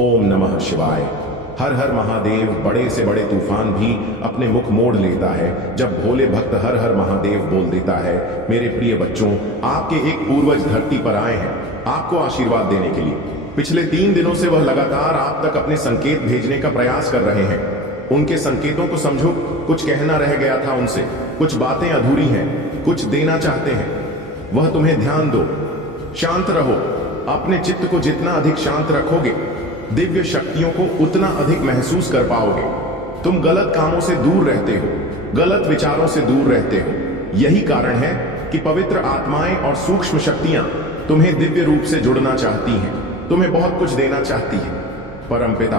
ओम नमः शिवाय। हर हर महादेव। बड़े से बड़े तूफान भी अपने मुख मोड़ लेता है जब भोले भक्त हर हर महादेव बोल देता है। मेरे प्रिय बच्चों, आपके एक पूर्वज धरती पर आए हैं आपको आशीर्वाद देने के लिए। पिछले 3 दिनों से वह लगातार आप तक अपने संकेत भेजने का प्रयास कर रहे हैं। उनके संकेतों को समझो। कुछ कहना रह गया था उनसे, कुछ बातें अधूरी हैं, कुछ देना चाहते हैं। वह तुम्हें ध्यान दो, शांत रहो। अपने चित्त को जितना अधिक शांत रखोगे, दिव्य शक्तियों को उतना अधिक महसूस कर पाओगे। तुम गलत कामों से दूर रहते हो, गलत विचारों से दूर रहते हो। यही कारण है कि पवित्र आत्माएं और सूक्ष्म शक्तियां तुम्हें दिव्य रूप से जुड़ना चाहती हैं, तुम्हें बहुत कुछ देना चाहती है। परमपिता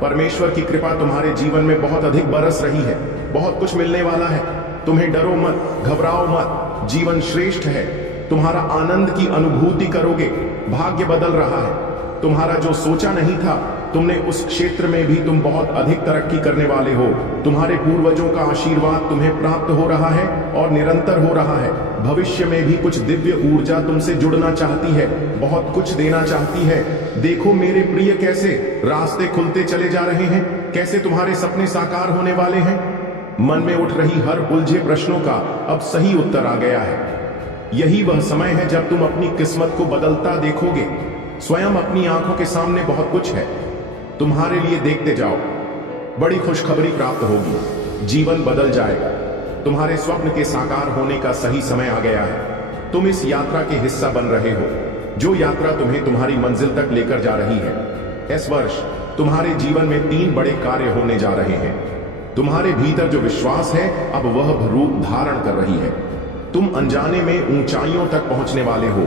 परमेश्वर की कृपा तुम्हारे जीवन में बहुत अधिक बरस रही है। बहुत कुछ मिलने वाला है। तुम्हें डरो मत, घबराओ मत। जीवन श्रेष्ठ है। तुम्हारा आनंद की अनुभूति करोगे। भाग्य बदल रहा है। तुम्हारा जो सोचा नहीं था, तुमने उस क्षेत्र में भी तुम बहुत अधिक तरक्की करने वाले हो। तुम्हारे पूर्वजों का आशीर्वाद तुम्हें प्राप्त हो रहा है और निरंतर हो रहा है। भविष्य में भी कुछ दिव्य ऊर्जा तुमसे जुड़ना चाहती है, बहुत कुछ देना चाहती है। देखो मेरे प्रिय, कैसे रास्ते खुलते चले जा रहे हैं, कैसे तुम्हारे सपने साकार होने वाले हैं। मन में उठ रही हर उलझे प्रश्नों का अब सही उत्तर आ गया है। यही वह समय है जब तुम अपनी किस्मत को बदलता देखोगे। स्वयं अपनी आंखों के सामने बहुत कुछ है, तुम्हारे लिए देखते जाओ। बड़ी खुशखबरी प्राप्त होगी, जीवन बदल जाएगा। तुम्हारे स्वप्न के साकार होने का सही समय आ गया है। तुम इस यात्रा के हिस्सा बन रहे हो, जो यात्रा तुम्हें तुम्हारी मंजिल तक लेकर जा रही है। इस वर्ष तुम्हारे जीवन में 3 बड़े कार्य होने जा रहे हैं। तुम्हारे भीतर जो विश्वास है, अब वह रूप धारण कर रही है। तुम अनजाने में ऊंचाइयों तक पहुंचने वाले हो।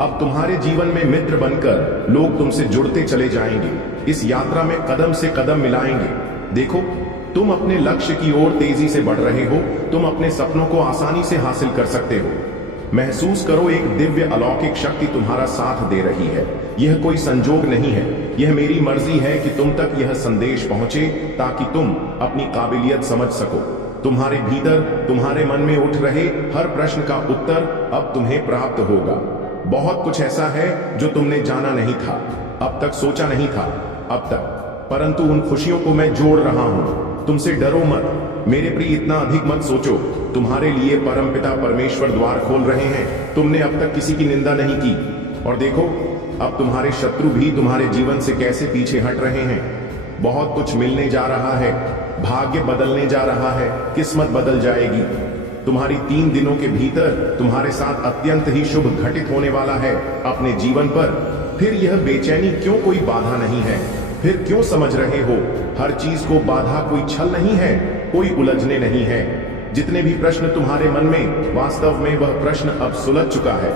अब तुम्हारे जीवन में मित्र बनकर लोग तुमसे जुड़ते चले जाएंगे। इस यात्रा में कदम से कदम मिलाएंगे। देखो, तुम अपने लक्ष्य की ओर तेजी से बढ़ रहे हो। तुम अपने सपनों को आसानी से हासिल कर सकते हो। महसूस करो, एक दिव्य अलौकिक शक्ति तुम्हारा साथ दे रही है। यह कोई संजोग नहीं है, यह मेरी मर्जी है कि तुम तक यह संदेश पहुंचे ताकि तुम अपनी काबिलियत समझ सको। तुम्हारे भीतर, तुम्हारे मन में उठ रहे हर प्रश्न का उत्तर अब तुम्हें प्राप्त होगा। बहुत कुछ ऐसा है जो तुमने जाना नहीं था, अब तक सोचा नहीं था अब तक, परंतु उन खुशियों को मैं जोड़ रहा हूं। तुमसे डरो मत मेरे प्रिय, इतना अधिक मत सोचो। तुम्हारे लिए परमपिता परमेश्वर द्वार खोल रहे हैं। तुमने अब तक किसी की निंदा नहीं की, और देखो अब तुम्हारे शत्रु भी तुम्हारे जीवन से कैसे पीछे हट रहे हैं। बहुत कुछ मिलने जा रहा है, भाग्य बदलने जा रहा है, किस्मत बदल जाएगी। तुम्हारी 3 दिनों के भीतर तुम्हारे साथ अत्यंत ही शुभ घटित होने वाला है अपने जीवन पर। फिर यह बेचैनी क्यों? कोई बाधा नहीं है। फिर क्यों समझ रहे हो? हर चीज को बाधा कोई छल नहीं है, कोई उलझने नहीं है। जितने भी प्रश्न तुम्हारे मन में, वास्तव में वह प्रश्न अब सुलझ चुका है।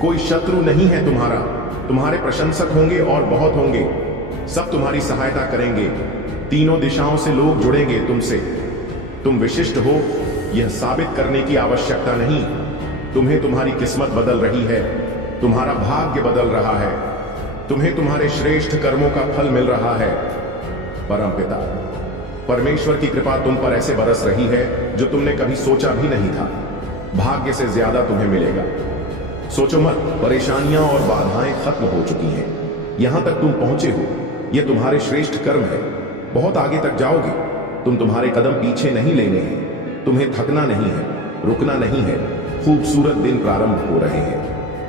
कोई शत्रु नहीं है तुम्हारा। तुम्हारे प्रशंसक होंगे और बहुत होंगे। सब तुम्हारी सहायता करेंगे। तीनों दिशाओं से लोग जुड़ेंगे तुमसे। तुम विशिष्ट हो, यह साबित करने की आवश्यकता नहीं। तुम्हें तुम्हारी किस्मत बदल रही है, तुम्हारा भाग्य बदल रहा है, तुम्हें तुम्हारे श्रेष्ठ कर्मों का फल मिल रहा है। परमपिता परमेश्वर की कृपा तुम पर ऐसे बरस रही है जो तुमने कभी सोचा भी नहीं था। भाग्य से ज्यादा तुम्हें मिलेगा। सोचो मत, परेशानियां और बाधाएं खत्म हो चुकी हैं। यहां तक तुम पहुंचे हो, यह तुम्हारे श्रेष्ठ कर्म है। बहुत आगे तक जाओगे। तुम्हारे कदम पीछे नहीं लेने हैं। तुम्हें थकना नहीं है, रुकना नहीं है। खूबसूरत दिन प्रारंभ हो रहे हैं।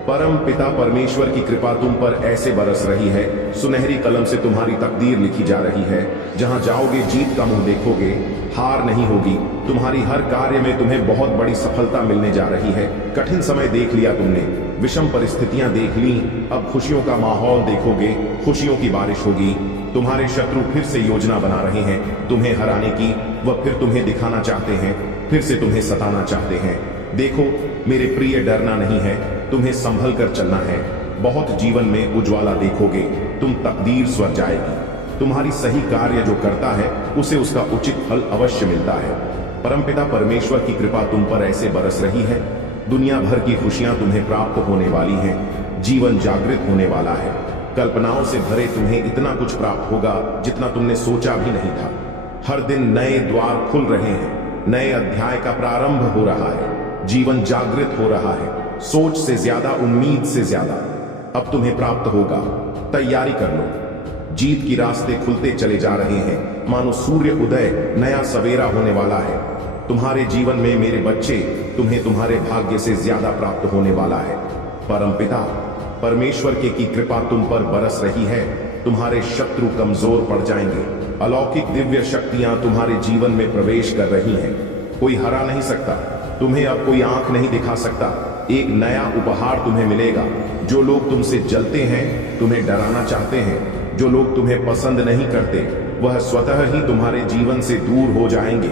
परम पिता परमेश्वर की कृपा तुम पर ऐसे बरस रही है, सुनहरी कलम से तुम्हारी तकदीर लिखी जा रही है। जहां जाओगे जीत का मुंह देखोगे, हार नहीं होगी। तुम्हारी हर कार्य में तुम्हें बहुत बड़ी सफलता मिलने जा रही है। कठिन समय देख लिया तुमने, विषम परिस्थितियां देख ली, अब खुशियों का माहौल देखोगे। खुशियों की बारिश होगी। तुम्हारे शत्रु फिर से योजना बना रहे हैं तुम्हें हराने की। वह फिर तुम्हें दिखाना चाहते हैं, फिर से तुम्हें सताना चाहते हैं। देखो मेरे प्रिय, डरना नहीं है, तुम्हें संभल कर चलना है। बहुत जीवन में उज्ज्वला देखोगे। तुम तकदीर स्वर जाएगी। तुम्हारी सही कार्य जो करता है उसे उसका उचित फल अवश्य मिलता है। परमपिता परमेश्वर की कृपा तुम पर ऐसे बरस रही है। दुनिया भर की खुशियां तुम्हें प्राप्त होने वाली हैं। जीवन जागृत होने वाला है। कल्पनाओं से भरे तुम्हें इतना कुछ प्राप्त होगा जितना तुमने सोचा भी नहीं था। हर दिन नए द्वार खुल रहे हैं, नए अध्याय का प्रारंभ हो रहा है। जीवन जागृत हो रहा है। सोच से ज्यादा, उम्मीद से ज्यादा अब तुम्हें प्राप्त होगा। तैयारी कर लो। जीत की रास्ते खुलते चले जा रहे हैं, मानो सूर्य उदय, नया सवेरा होने वाला है। तुम्हारे जीवन में मेरे बच्चे, तुम्हें तुम्हारे भाग्य से ज्यादा प्राप्त होने वाला है। परमपिता परमेश्वर की कृपा तुम पर बरस रही है। तुम्हारे शत्रु कमजोर पड़ जाएंगे। अलौकिक दिव्य शक्तियां तुम्हारे जीवन में प्रवेश कर रही हैं। कोई हरा नहीं सकता, तुम्हें अब कोई आंख नहीं दिखा सकता। एक नया उपहार तुम्हें मिलेगा। जो लोग तुमसे जलते हैं, तुम्हें डराना चाहते हैं, जो लोग तुम्हें पसंद नहीं करते, वह स्वतः ही तुम्हारे जीवन से दूर हो जाएंगे।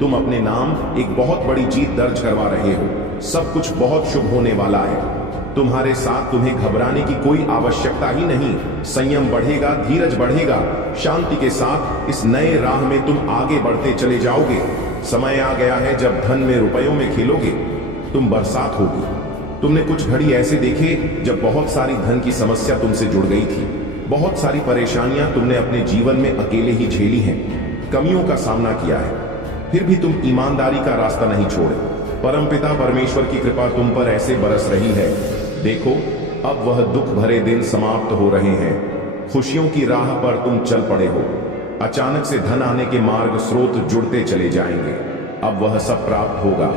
तुम अपने नाम एक बहुत बड़ी जीत दर्ज करवा रहे हो। सब कुछ बहुत शुभ होने वाला है। तुम्हारे साथ तुम्हें घबराने की कोई आवश्यकता ही नहीं। संयम बढ़ेगा, धीरज बढ़ेगा। शांति के साथ इस नए राह में तुम आगे बढ़ते चले जाओगे। समय आ गया है जब धन में, रुपयों में खेलोगे। तुम बरसात होगी। तुमने कुछ घड़ी ऐसे देखे जब बहुत सारी धन की समस्या तुमसे जुड़ गई थी। बहुत सारी परेशानियां तुमने अपने जीवन में अकेले ही झेली हैं, कमियों का सामना किया है, फिर भी तुम ईमानदारी का रास्ता नहीं छोड़े। परमपिता परमेश्वर की कृपा तुम पर ऐसे बरस रही है। देखो, अब वह दुख भरे दिन समाप्त हो रहे हैं। खुशियों की राह पर तुम चल पड़े हो। अचानक से धन आने के मार्ग स्रोत जुड़ते चले जाएंगे। अब वह सब प्राप्त होगा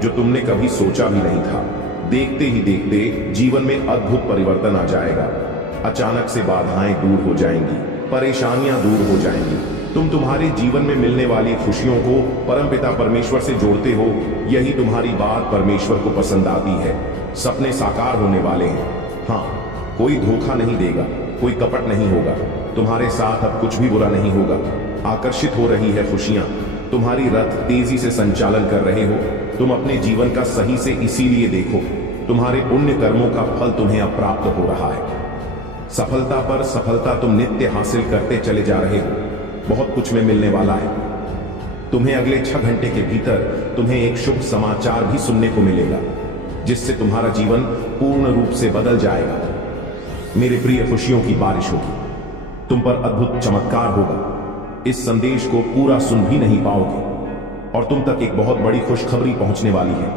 जो तुमने कभी सोचा भी नहीं था। देखते ही देखते जीवन में अद्भुत परिवर्तन आ जाएगा। अचानक से बाधाएं दूर हो जाएंगी, परेशानियां दूर हो जाएंगी। तुम तुम्हारे जीवन में मिलने वाली खुशियों को परमपिता परमेश्वर से जोड़ते हो। यही तुम्हारी बात परमेश्वर को पसंद आती है। सपने साकार होने वाले हैं। हाँ, कोई धोखा नहीं देगा, कोई कपट नहीं होगा। तुम्हारे साथ अब कुछ भी बुरा नहीं होगा। आकर्षित हो रही है खुशियां। तुम्हारी रथ तेजी से संचालन कर रहे हो। तुम अपने जीवन का सही से इसीलिए देखो। तुम्हारे पुण्य कर्मों का फल तुम्हें अब प्राप्त हो रहा है। सफलता पर सफलता तुम नित्य हासिल करते चले जा रहे हो। बहुत कुछ में मिलने वाला है। तुम्हें अगले 6 घंटे के भीतर तुम्हें एक शुभ समाचार भी सुनने को मिलेगा, जिससे तुम्हारा जीवन पूर्ण रूप से बदल जाएगा। मेरे प्रिय, खुशियों की बारिश होगी। तुम पर अद्भुत चमत्कार होगा। इस संदेश को पूरा सुन भी नहीं पाओगे और तुम तक एक बहुत बड़ी खुशखबरी पहुंचने वाली है।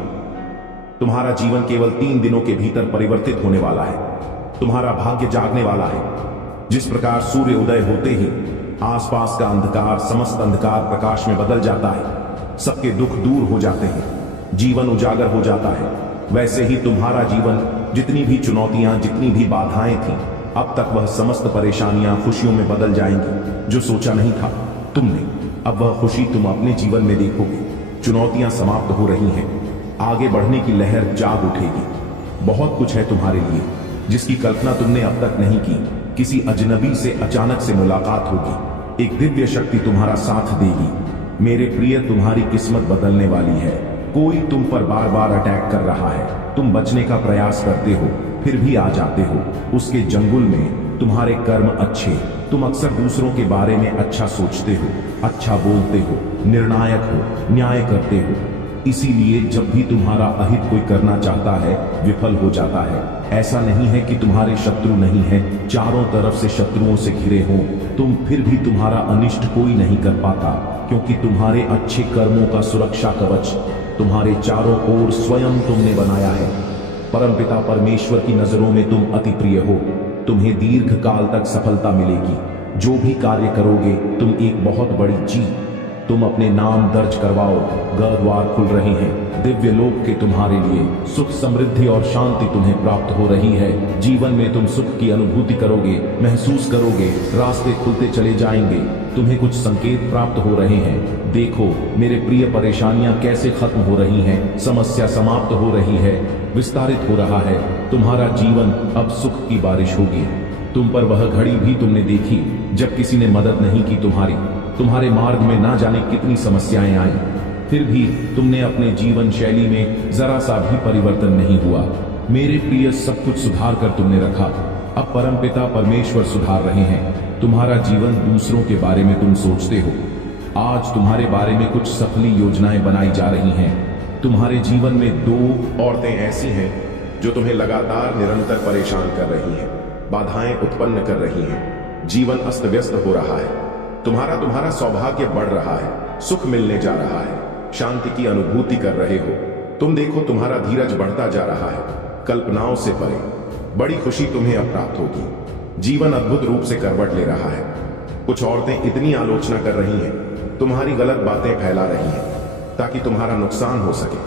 तुम्हारा जीवन केवल 3 दिनों के भीतर परिवर्तित होने वाला है। तुम्हारा भाग्य जागने वाला है। जिस प्रकार सूर्य उदय होते ही आसपास का अंधकार, समस्त अंधकार प्रकाश में बदल जाता है, सबके दुख दूर हो जाते हैं, जीवन उजागर हो जाता है, वैसे ही तुम्हारा जीवन, जितनी भी चुनौतियां, जितनी भी बाधाएं थी, अब तक वह समस्त परेशानियां खुशियों में बदल जाएंगी। जो सोचा नहीं था तुमने, अब वह खुशी तुम अपने जीवन में देखोगे। चुनौतियां समाप्त हो रही हैं। आगे बढ़ने की लहर जाग उठेगी। बहुत कुछ है तुम्हारे लिए जिसकी कल्पना तुमने अब तक नहीं की। किसी अजनबी से अचानक से मुलाकात होगी। एक दिव्य शक्ति तुम्हारा साथ देगी। मेरे प्रिय, तुम्हारी किस्मत बदलने वाली है। कोई तुम पर बार बार अटैक कर रहा है। तुम बचने का प्रयास करते हो, फिर भी आ जाते हो। उसके जंगल में तुम्हारे कर्म अच्छे। तुम अक्सर दूसरों के बारे में अच्छा सोचते हो, अच्छा बोलते हो, निर्णायक हो, न्याय करते हो। इसीलिए जब भी तुम्हारा अहित कोई करना चाहता है, विफल हो जाता है। ऐसा नहीं है कि तुम्हारे शत्रु नहीं है, चारों तरफ से शत्रुओं से घिरे हो तुम, फिर भी तुम्हारा अनिष्ट कोई नहीं कर पाता, क्योंकि तुम्हारे अच्छे कर्मों का सुरक्षा कवच तुम्हारे चारों ओर स्वयं तुमने बनाया है। परमपिता परमेश्वर की नजरों में तुम अति प्रिय हो। तुम्हें दीर्घ काल तक सफलता मिलेगी। जो भी कार्य करोगे, तुम एक बहुत बड़ी जीत। तुम अपने नाम दर्ज करवाओ। द्वार खुल रहे हैं दिव्य लोक के तुम्हारे लिए। सुख, समृद्धि और शांति तुम्हें प्राप्त हो रही है। जीवन में तुम सुख की अनुभूति करोगे, महसूस करोगे। रास्ते खुलते चले जाएंगे। तुम्हें कुछ संकेत प्राप्त हो रहे हैं। देखो मेरे प्रिय, परेशानियां कैसे खत्म हो रही हैं। समस्या समाप्त हो रही है, विस्तारित हो रहा है। तुम्हारा जीवन अब सुख की बारिश होगी। तुम पर वह घड़ी भी तुमने देखी जब किसी ने मदद नहीं की। तुम्हारे मार्ग में ना जाने कितनी समस्याएं आई, फिर भी तुमने अपने जीवन शैली में जरा सा भी परिवर्तन नहीं हुआ। मेरे प्रिय, सब कुछ सुधार कर तुमने रखा। अब परमपिता परमेश्वर सुधार रहे हैं तुम्हारा जीवन। दूसरों के बारे में तुम सोचते हो, आज तुम्हारे बारे में कुछ सफली योजनाएं बनाई जा रही हैं। तुम्हारे जीवन में 2 औरतें ऐसी हैं जो तुम्हें लगातार निरंतर परेशान कर रही हैं, बाधाएं उत्पन्न कर रही हैं। जीवन अस्त व्यस्त हो रहा है। तुम्हारा सौभाग्य बढ़ रहा है, सुख मिलने जा रहा है, शांति की अनुभूति कर रहे हो। तुम देखो, तुम्हारा धीरज बढ़ता जा रहा है। कल्पनाओं से परे बड़ी खुशी तुम्हें अब प्राप्त होगी। जीवन अद्भुत रूप से करवट ले रहा है। कुछ औरतें इतनी आलोचना कर रही हैं, तुम्हारी गलत बातें फैला रही हैं ताकि तुम्हारा नुकसान हो सके।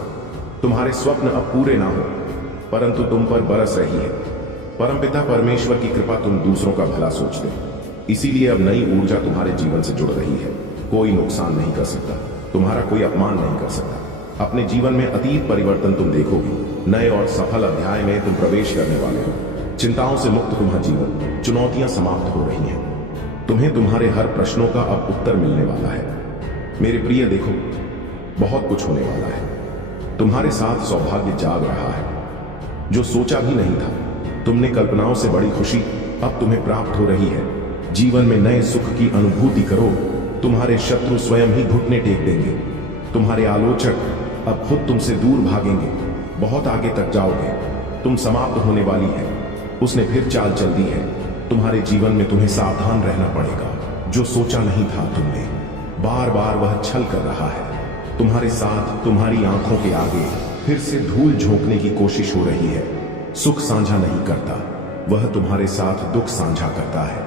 तुम्हारे स्वप्न अब पूरे ना हो, परंतु तुम पर बरस रही है परमपिता परमेश्वर की कृपा। तुम दूसरों का भला सोचते, इसीलिए अब नई ऊर्जा तुम्हारे जीवन से जुड़ रही है। कोई नुकसान नहीं कर सकता, तुम्हारा कोई अपमान नहीं कर सकता। अपने जीवन में अतीत परिवर्तन तुम देखोगे। नए और सफल अध्याय में तुम प्रवेश करने वाले हो। चिंताओं से मुक्त तुम्हारा जीवन, चुनौतियां समाप्त हो रही हैं। तुम्हें तुम्हारे हर प्रश्नों का अब उत्तर मिलने वाला है। मेरे प्रिय देखो, बहुत कुछ होने वाला है। तुम्हारे साथ सौभाग्य जाग रहा है जो सोचा भी नहीं था। तुमने कल्पनाओं से बड़ी खुशी अब तुम्हें प्राप्त हो रही है। जीवन में नए सुख की अनुभूति करो। तुम्हारे शत्रु स्वयं ही घुटने टेक देंगे। तुम्हारे आलोचक अब खुद तुमसे दूर भागेंगे। बहुत आगे तक जाओगे। तुम समाप्त होने वाली है। उसने फिर चाल चल दी है। तुम्हारे जीवन में तुम्हें सावधान रहना पड़ेगा। जो सोचा नहीं था तुमने, बार बार वह छल कर रहा है। तुम्हारे साथ तुम्हारी आंखों के आगे फिर से धूल झोंकने की कोशिश हो रही है। सुख साझा नहीं करता, वह तुम्हारे साथ दुख साझा करता है।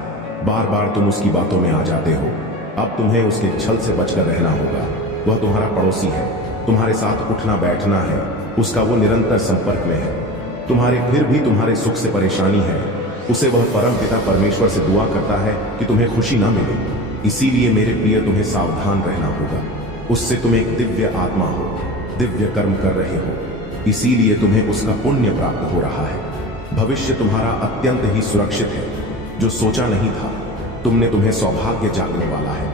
बार बार तुम उसकी बातों में आ जाते हो। अब तुम्हें उसके छल से बचकर रहना होगा। वह तुम्हारा पड़ोसी है, तुम्हारे साथ उठना बैठना है, उसका वो निरंतर संपर्क में है। तुम्हारे फिर भी तुम्हारे सुख से परेशानी है। उसे वह परम पिता परमेश्वर से दुआ करता है कि तुम्हें खुशी ना मिले। इसीलिए मेरे प्रिय, तुम्हें सावधान रहना होगा। उससे तुम एक दिव्य आत्मा हो, दिव्य कर्म कर रहे हो, इसीलिए तुम्हें उसका पुण्य प्राप्त हो रहा है। भविष्य तुम्हारा अत्यंत ही सुरक्षित है। जो सोचा नहीं था तुमने, तुम्हें सौभाग्य जागने वाला है।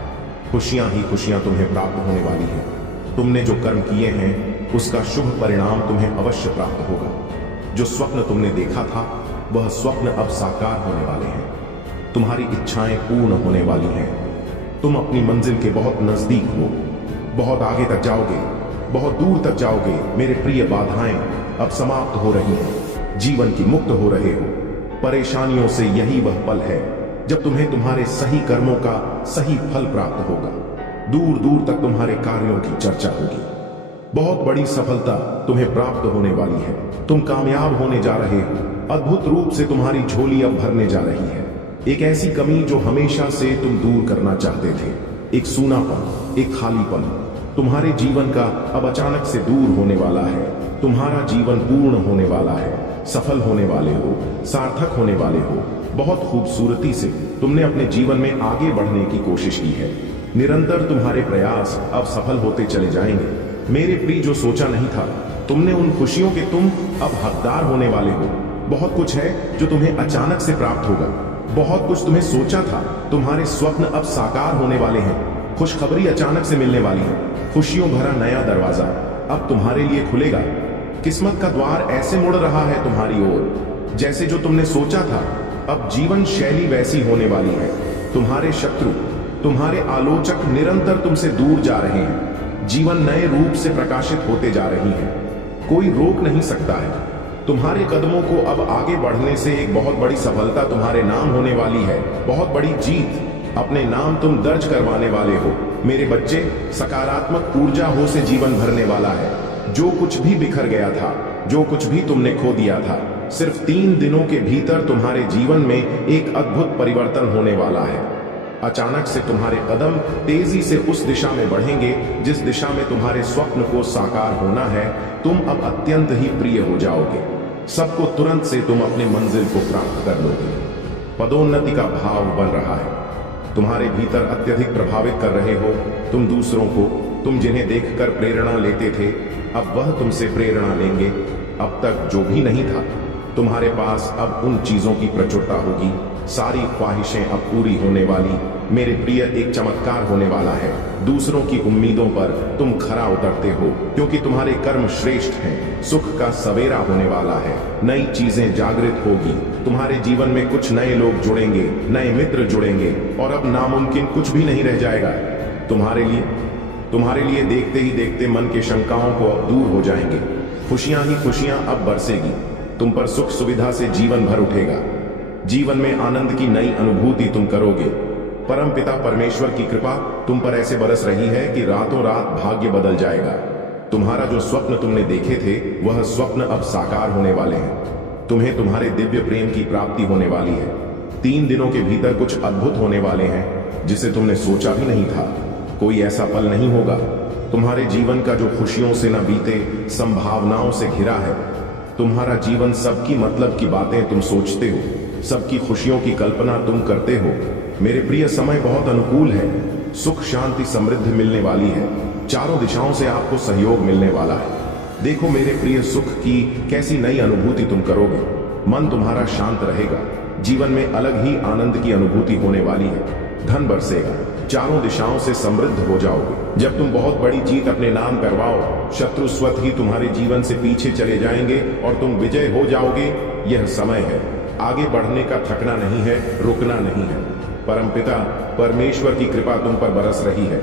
खुशियां ही खुशियां तुम्हें प्राप्त होने वाली है। तुमने जो कर्म किए हैं उसका शुभ परिणाम तुम्हें अवश्य प्राप्त होगा। जो स्वप्न तुमने देखा था वह स्वप्न अब साकार होने वाले हैं। तुम्हारी इच्छाएं पूर्ण होने वाली हैं। तुम अपनी मंजिल के बहुत नजदीक हो। बहुत आगे तक जाओगे, बहुत दूर तक जाओगे। मेरे प्रिय, बाधाएं अब समाप्त हो रही हैं। जीवन की मुक्त हो रहे हो। परेशानियों से यही वह पल है जब तुम्हें तुम्हारे सही कर्मों का सही फल प्राप्त होगा। दूर दूर तक तुम्हारे कार्यों की चर्चा होगी। बहुत बड़ी सफलता तुम्हें प्राप्त होने वाली है। तुम कामयाब होने जा रहे हो। अद्भुत रूप से तुम्हारी झोली अब भरने जा रही है। एक ऐसी कमी जो हमेशा से तुम दूर करना चाहते थे, एक सूनापन, एक खालीपन तुम्हारे जीवन का अब अचानक से दूर होने वाला है। तुम्हारा जीवन पूर्ण होने वाला है। सफल होने वाले हो, सार्थक होने वाले हो। बहुत खूबसूरती से तुमने अपने जीवन में आगे बढ़ने की कोशिश की है। निरंतर तुम्हारे प्रयास अब सफल होते चले जाएंगे। मेरे प्रिय, जो सोचा नहीं था तुमने उन खुशियों के तुम अब हकदार होने वाले हो। बहुत कुछ है जो तुम्हें अचानक से प्राप्त होगा। बहुत कुछ तुम्हें सोचा था, तुम्हारे स्वप्न अब साकार होने वाले हैं। खुशखबरी अचानक से मिलने वाली है। खुशियों भरा नया दरवाजा अब तुम्हारे लिए खुलेगा। किस्मत का द्वार ऐसे मुड़ रहा है तुम्हारी ओर जैसे जो तुमने सोचा था। अब जीवन शैली वैसी होने वाली है। तुम्हारे शत्रु, तुम्हारे आलोचक निरंतर तुमसे दूर जा रहे हैं। जीवन नए रूप से प्रकाशित होते जा रही है। कोई रोक नहीं सकता है। तुम्हारे कदमों को अब आगे बढ़ने से एक बहुत बड़ी सफलता तुम्हारे नाम होने वाली है। बहुत बड़ी जीत अपने नाम तुम दर्ज करवाने वाले हो। मेरे बच्चे, सकारात्मक ऊर्जा हो से जीवन भरने वाला है। जो कुछ भी बिखर गया था, जो कुछ भी तुमने खो दिया था, सिर्फ 3 दिनों के भीतर तुम्हारे जीवन में एक अद्भुत परिवर्तन होने वाला है। अचानक से तुम्हारे कदम तेजी से उस दिशा में बढ़ेंगे जिस दिशा में तुम्हारे स्वप्न को साकार होना है। तुम अब अत्यंत ही प्रिय हो जाओगे। सबको तुरंत से तुम अपने मंजिल को प्राप्त कर लोगे। पदोन्नति का भाव बन रहा है। तुम्हारे भीतर अत्यधिक प्रभावित कर रहे हो तुम दूसरों को। तुम जिन्हें देखकर प्रेरणा लेते थे, अब वह तुमसे प्रेरणा लेंगे। अब तक जो भी नहीं था तुम्हारे पास, अब उन चीजों की प्रचुरता होगी। सारी ख्वाहिशें अब पूरी होने वाली। मेरे प्रिय, एक चमत्कार होने वाला है। दूसरों की उम्मीदों पर तुम खरा उतरते हो क्योंकि तुम्हारे कर्म श्रेष्ठ हैं। सुख का सवेरा होने वाला है। नई चीजें जागृत होगी। तुम्हारे जीवन में कुछ नए लोग जुड़ेंगे, नए मित्र जुड़ेंगे और अब नामुमकिन कुछ भी नहीं रह जाएगा तुम्हारे लिए देखते ही देखते मन के शंकाओं को अब दूर हो जाएंगे। खुशियां ही खुशियां अब बरसेगी। तुम पर सुख सुविधा से जीवन भर उठेगा। जीवन में आनंद की नई अनुभूति तुम करोगे। परम पिता परमेश्वर की कृपा तुम पर ऐसे बरस रही है कि रातों रात भाग्य बदल जाएगा। तुम्हारा जो स्वप्न तुमने देखे थे वह स्वप्न अब साकार होने वाले हैं। तुम्हें तुम्हारे दिव्य प्रेम की प्राप्ति होने वाली है। 3 दिनों के भीतर कुछ अद्भुत होने वाले हैं। जिसे तुमने सोचा भी नहीं था। कोई ऐसा पल नहीं होगा तुम्हारे जीवन का जो खुशियों से न बीते, संभावनाओं से घिरा है। तुम्हारा जीवन सबकी मतलब की बातें तुम सोचते हो, सबकी खुशियों की कल्पना तुम करते हो। मेरे प्रिय, समय बहुत अनुकूल है। सुख शांति समृद्धि मिलने वाली है। चारों दिशाओं से आपको सहयोग मिलने वाला है। देखो मेरे प्रिय, सुख की कैसी नई अनुभूति तुम करोगे। मन तुम्हारा शांत रहेगा। जीवन में अलग ही आनंद की अनुभूति होने वाली है। धन बरसेगा। चारों दिशाओं से समृद्ध हो जाओगे। जब तुम बहुत बड़ी जीत अपने नाम करवाओ, शत्रु स्वतः ही तुम्हारे जीवन से पीछे चले जाएंगे और तुम विजय हो जाओगे। यह समय है। आगे बढ़ने का थकना नहीं है, रुकना नहीं है। परमपिता परमेश्वर की कृपा तुम पर बरस रही है।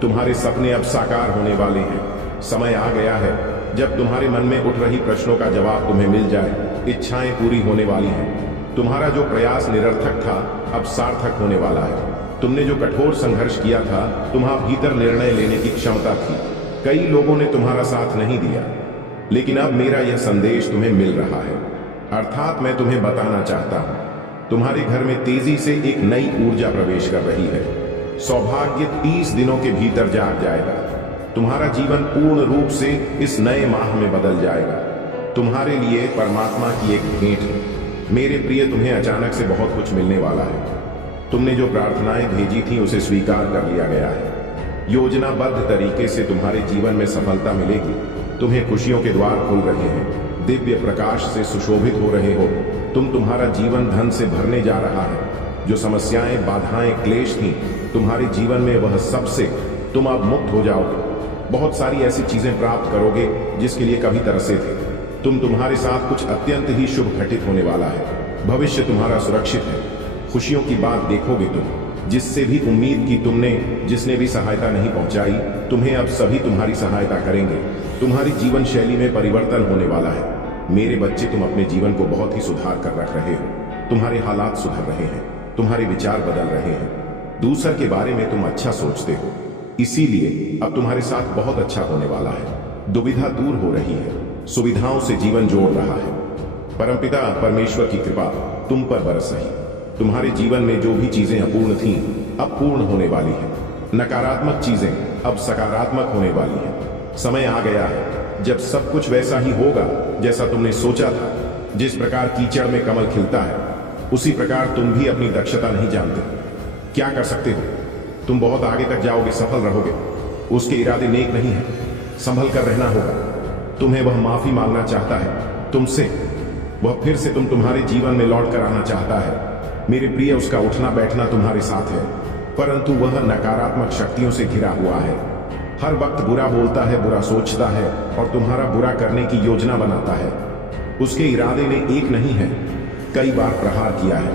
तुम्हारे सपने अब साकार होने वाले हैं। समय आ गया है जब तुम्हारे मन में उठ रही प्रश्नों का जवाब तुम्हें मिल जाए। इच्छाएं पूरी होने वाली हैं। तुम्हारा जो प्रयास निरर्थक था अब सार्थक होने वाला है। तुमने जो कठोर संघर्ष किया था, तुम्हारे भीतर निर्णय लेने की क्षमता थी। कई लोगों ने तुम्हारा साथ नहीं दिया, लेकिन अब मेरा यह संदेश तुम्हें मिल रहा है। अर्थात मैं तुम्हें बताना चाहता हूं, तुम्हारे घर में तेजी से एक नई ऊर्जा प्रवेश कर रही है। सौभाग्य 30 दिनों के भीतर जाग जाएगा। तुम्हारा जीवन पूर्ण रूप से इस नए माह में बदल जाएगा। तुम्हारे लिए परमात्मा की एक भेंट है। मेरे प्रिय, तुम्हें अचानक से बहुत कुछ मिलने वाला है। तुमने जो प्रार्थनाएं भेजी थी उसे स्वीकार कर लिया गया है। योजनाबद्ध तरीके से तुम्हारे जीवन में सफलता मिलेगी। तुम्हें खुशियों के द्वार खुल रहे हैं। दिव्य प्रकाश से सुशोभित हो रहे हो। तुम्हारा जीवन धन से भरने जा रहा है। जो समस्याएं, बाधाएं, क्लेश थी तुम्हारे जीवन में, वह सबसे तुम अब मुक्त हो जाओगे। बहुत सारी ऐसी चीजें प्राप्त करोगे जिसके लिए कभी तरसे थे। तुम्हारे साथ कुछ अत्यंत ही शुभ घटित होने वाला है। भविष्य तुम्हारा सुरक्षित है। खुशियों की बात देखोगे तुम। जिससे भी उम्मीद की तुमने, जिसने भी सहायता नहीं पहुंचाई, तुम्हें अब सभी तुम्हारी सहायता करेंगे। तुम्हारी जीवन शैली में परिवर्तन होने वाला है। मेरे बच्चे, तुम अपने जीवन को बहुत ही सुधार कर रख रहे हो। तुम्हारे हालात सुधर रहे हैं। तुम्हारे विचार बदल रहे हैं। दूसरे के बारे में तुम अच्छा सोचते हो, इसीलिए अब तुम्हारे साथ बहुत अच्छा होने वाला है। दुविधा दूर हो रही है। सुविधाओं से जीवन जोड़ रहा है। परमपिता परमेश्वर की कृपा तुम पर बरस रही। तुम्हारे जीवन में जो भी चीजें अपूर्ण थीं, अब पूर्ण होने वाली है। नकारात्मक चीजें अब सकारात्मक होने वाली है। समय आ गया है जब सब कुछ वैसा ही होगा जैसा तुमने सोचा था। जिस प्रकार कीचड़ में कमल खिलता है, उसी प्रकार तुम भी अपनी दक्षता नहीं जानते। क्या कर सकते हो? तुम बहुत आगे तक जाओगे, सफल रहोगे। उसके इरादे नेक नहीं है। संभल कर रहना होगा। तुम्हें वह माफी मांगना चाहता है तुमसे। वह फिर से तुम्हारे जीवन में लौट कर आना चाहता है। मेरे प्रिय, उसका उठना बैठना तुम्हारे साथ है, परंतु वह नकारात्मक शक्तियों से घिरा हुआ है। हर वक्त बुरा बोलता है, बुरा सोचता है और तुम्हारा बुरा करने की योजना बनाता है। उसके इरादे ने एक नहीं है, कई बार प्रहार किया है।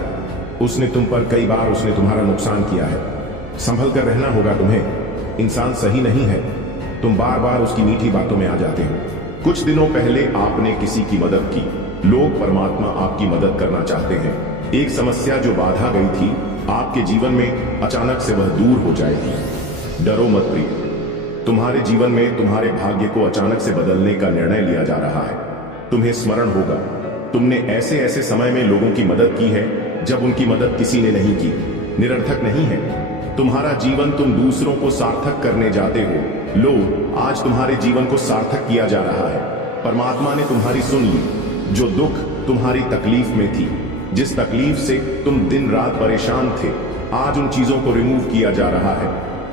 उसने तुम पर कई बार उसने तुम्हारा नुकसान किया है। संभल कर रहना होगा तुम्हें। इंसान सही नहीं है। तुम बार बार उसकी मीठी बातों में आ जाते हो। कुछ दिनों पहले आपने किसी की मदद की। लोग, परमात्मा आपकी मदद करना चाहते हैं। एक समस्या जो बाधा गई थी आपके जीवन में, अचानक से वह दूर हो जाएगी। डरो मत प्रिय, तुम्हारे जीवन में तुम्हारे भाग्य को अचानक से बदलने का निर्णय लिया जा रहा है। तुम्हें स्मरण होगा, तुमने ऐसे ऐसे समय में लोगों की मदद की है जब उनकी मदद किसी ने नहीं की। निरर्थक नहीं है तुम्हारा जीवन। तुम दूसरों को सार्थक करने जाते हो। लो, आज तुम्हारे जीवन को सार्थक किया जा रहा है। परमात्मा ने तुम्हारी सुन ली। जो दुख तुम्हारी तकलीफ में थी, जिस तकलीफ से तुम दिन रात परेशान थे, आज उन चीजों को रिमूव किया जा रहा है।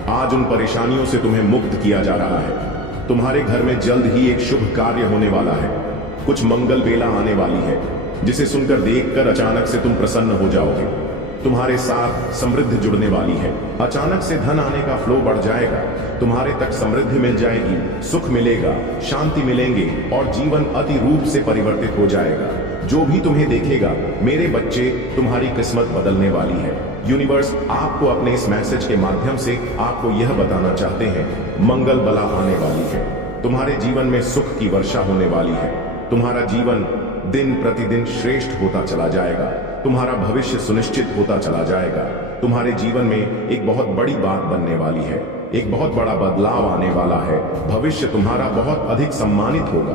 आज उन परेशानियों से तुम्हें मुक्त किया जा रहा है। तुम्हारे घर में जल्द ही एक शुभ कार्य होने वाला है। कुछ मंगल बेला आने वाली है, जिसे सुनकर देखकर अचानक से तुम प्रसन्न हो जाओगे। तुम्हारे साथ समृद्धि जुड़ने वाली है। अचानक से धन आने का फ्लो बढ़ जाएगा। तुम्हारे तक समृद्धि मिल जाएगी, सुख मिलेगा, शांति मिलेंगे और जीवन अति रूप से परिवर्तित हो जाएगा। जो भी तुम्हें देखेगा, मेरे बच्चे, तुम्हारी किस्मत बदलने वाली है। यूनिवर्स आपको अपने इस मैसेज के माध्यम से आपको यह बताना चाहते हैं, मंगल बला आने वाली है। तुम्हारे जीवन में सुख की वर्षा होने वाली है। तुम्हारा जीवन दिन प्रतिदिन श्रेष्ठ होता चला जाएगा। तुम्हारा भविष्य सुनिश्चित होता चला जाएगा। तुम्हारे जीवन में एक बहुत बड़ी बात बनने वाली है। एक बहुत बड़ा बदलाव आने वाला है। भविष्य तुम्हारा बहुत अधिक सम्मानित होगा।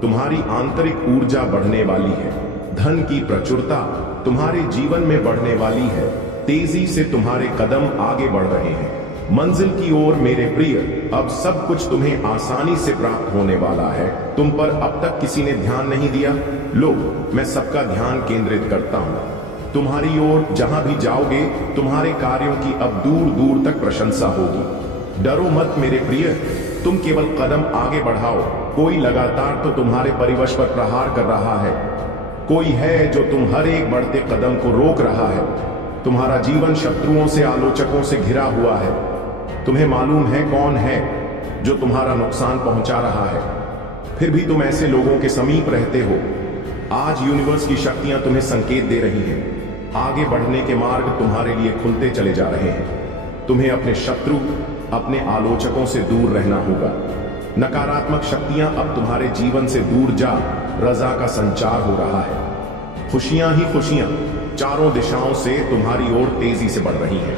तुम्हारी आंतरिक ऊर्जा बढ़ने वाली है। धन की प्रचुरता तुम्हारे जीवन में बढ़ने वाली है। तेजी से तुम्हारे कदम आगे बढ़ रहे हैं मंजिल की ओर। मेरे प्रिय, अब सब कुछ तुम्हें आसानी से प्राप्त होने वाला है। तुम पर अब तक किसी ने ध्यान नहीं दिया? लो, मैं सबका ध्यान केंद्रित करता हूं तुम्हारी ओर। जहां भी जाओगे तुम्हारे कार्यों की अब दूर दूर तक प्रशंसा होगी। डरो मत मेरे प्रिय, तुम केवल कदम आगे बढ़ाओ। कोई लगातार तो तुम्हारे परिवश पर प्रहार कर रहा है। कोई है जो तुम हर एक बढ़ते कदम को रोक रहा है। तुम्हारा जीवन शत्रुओं से, आलोचकों से घिरा हुआ है। तुम्हें मालूम है कौन है जो तुम्हारा नुकसान पहुंचा रहा है, फिर भी तुम ऐसे लोगों के समीप रहते हो। आज यूनिवर्स की शक्तियां तुम्हें संकेत दे रही हैं। आगे बढ़ने के मार्ग तुम्हारे लिए खुलते चले जा रहे हैं। तुम्हें अपने शत्रु, अपने आलोचकों से दूर रहना होगा। नकारात्मक शक्तियां अब तुम्हारे जीवन से दूर जा रजा का संचार हो रहा है। खुशियां ही खुशियां चारों दिशाओं से तुम्हारी ओर तेजी से बढ़ रही हैं।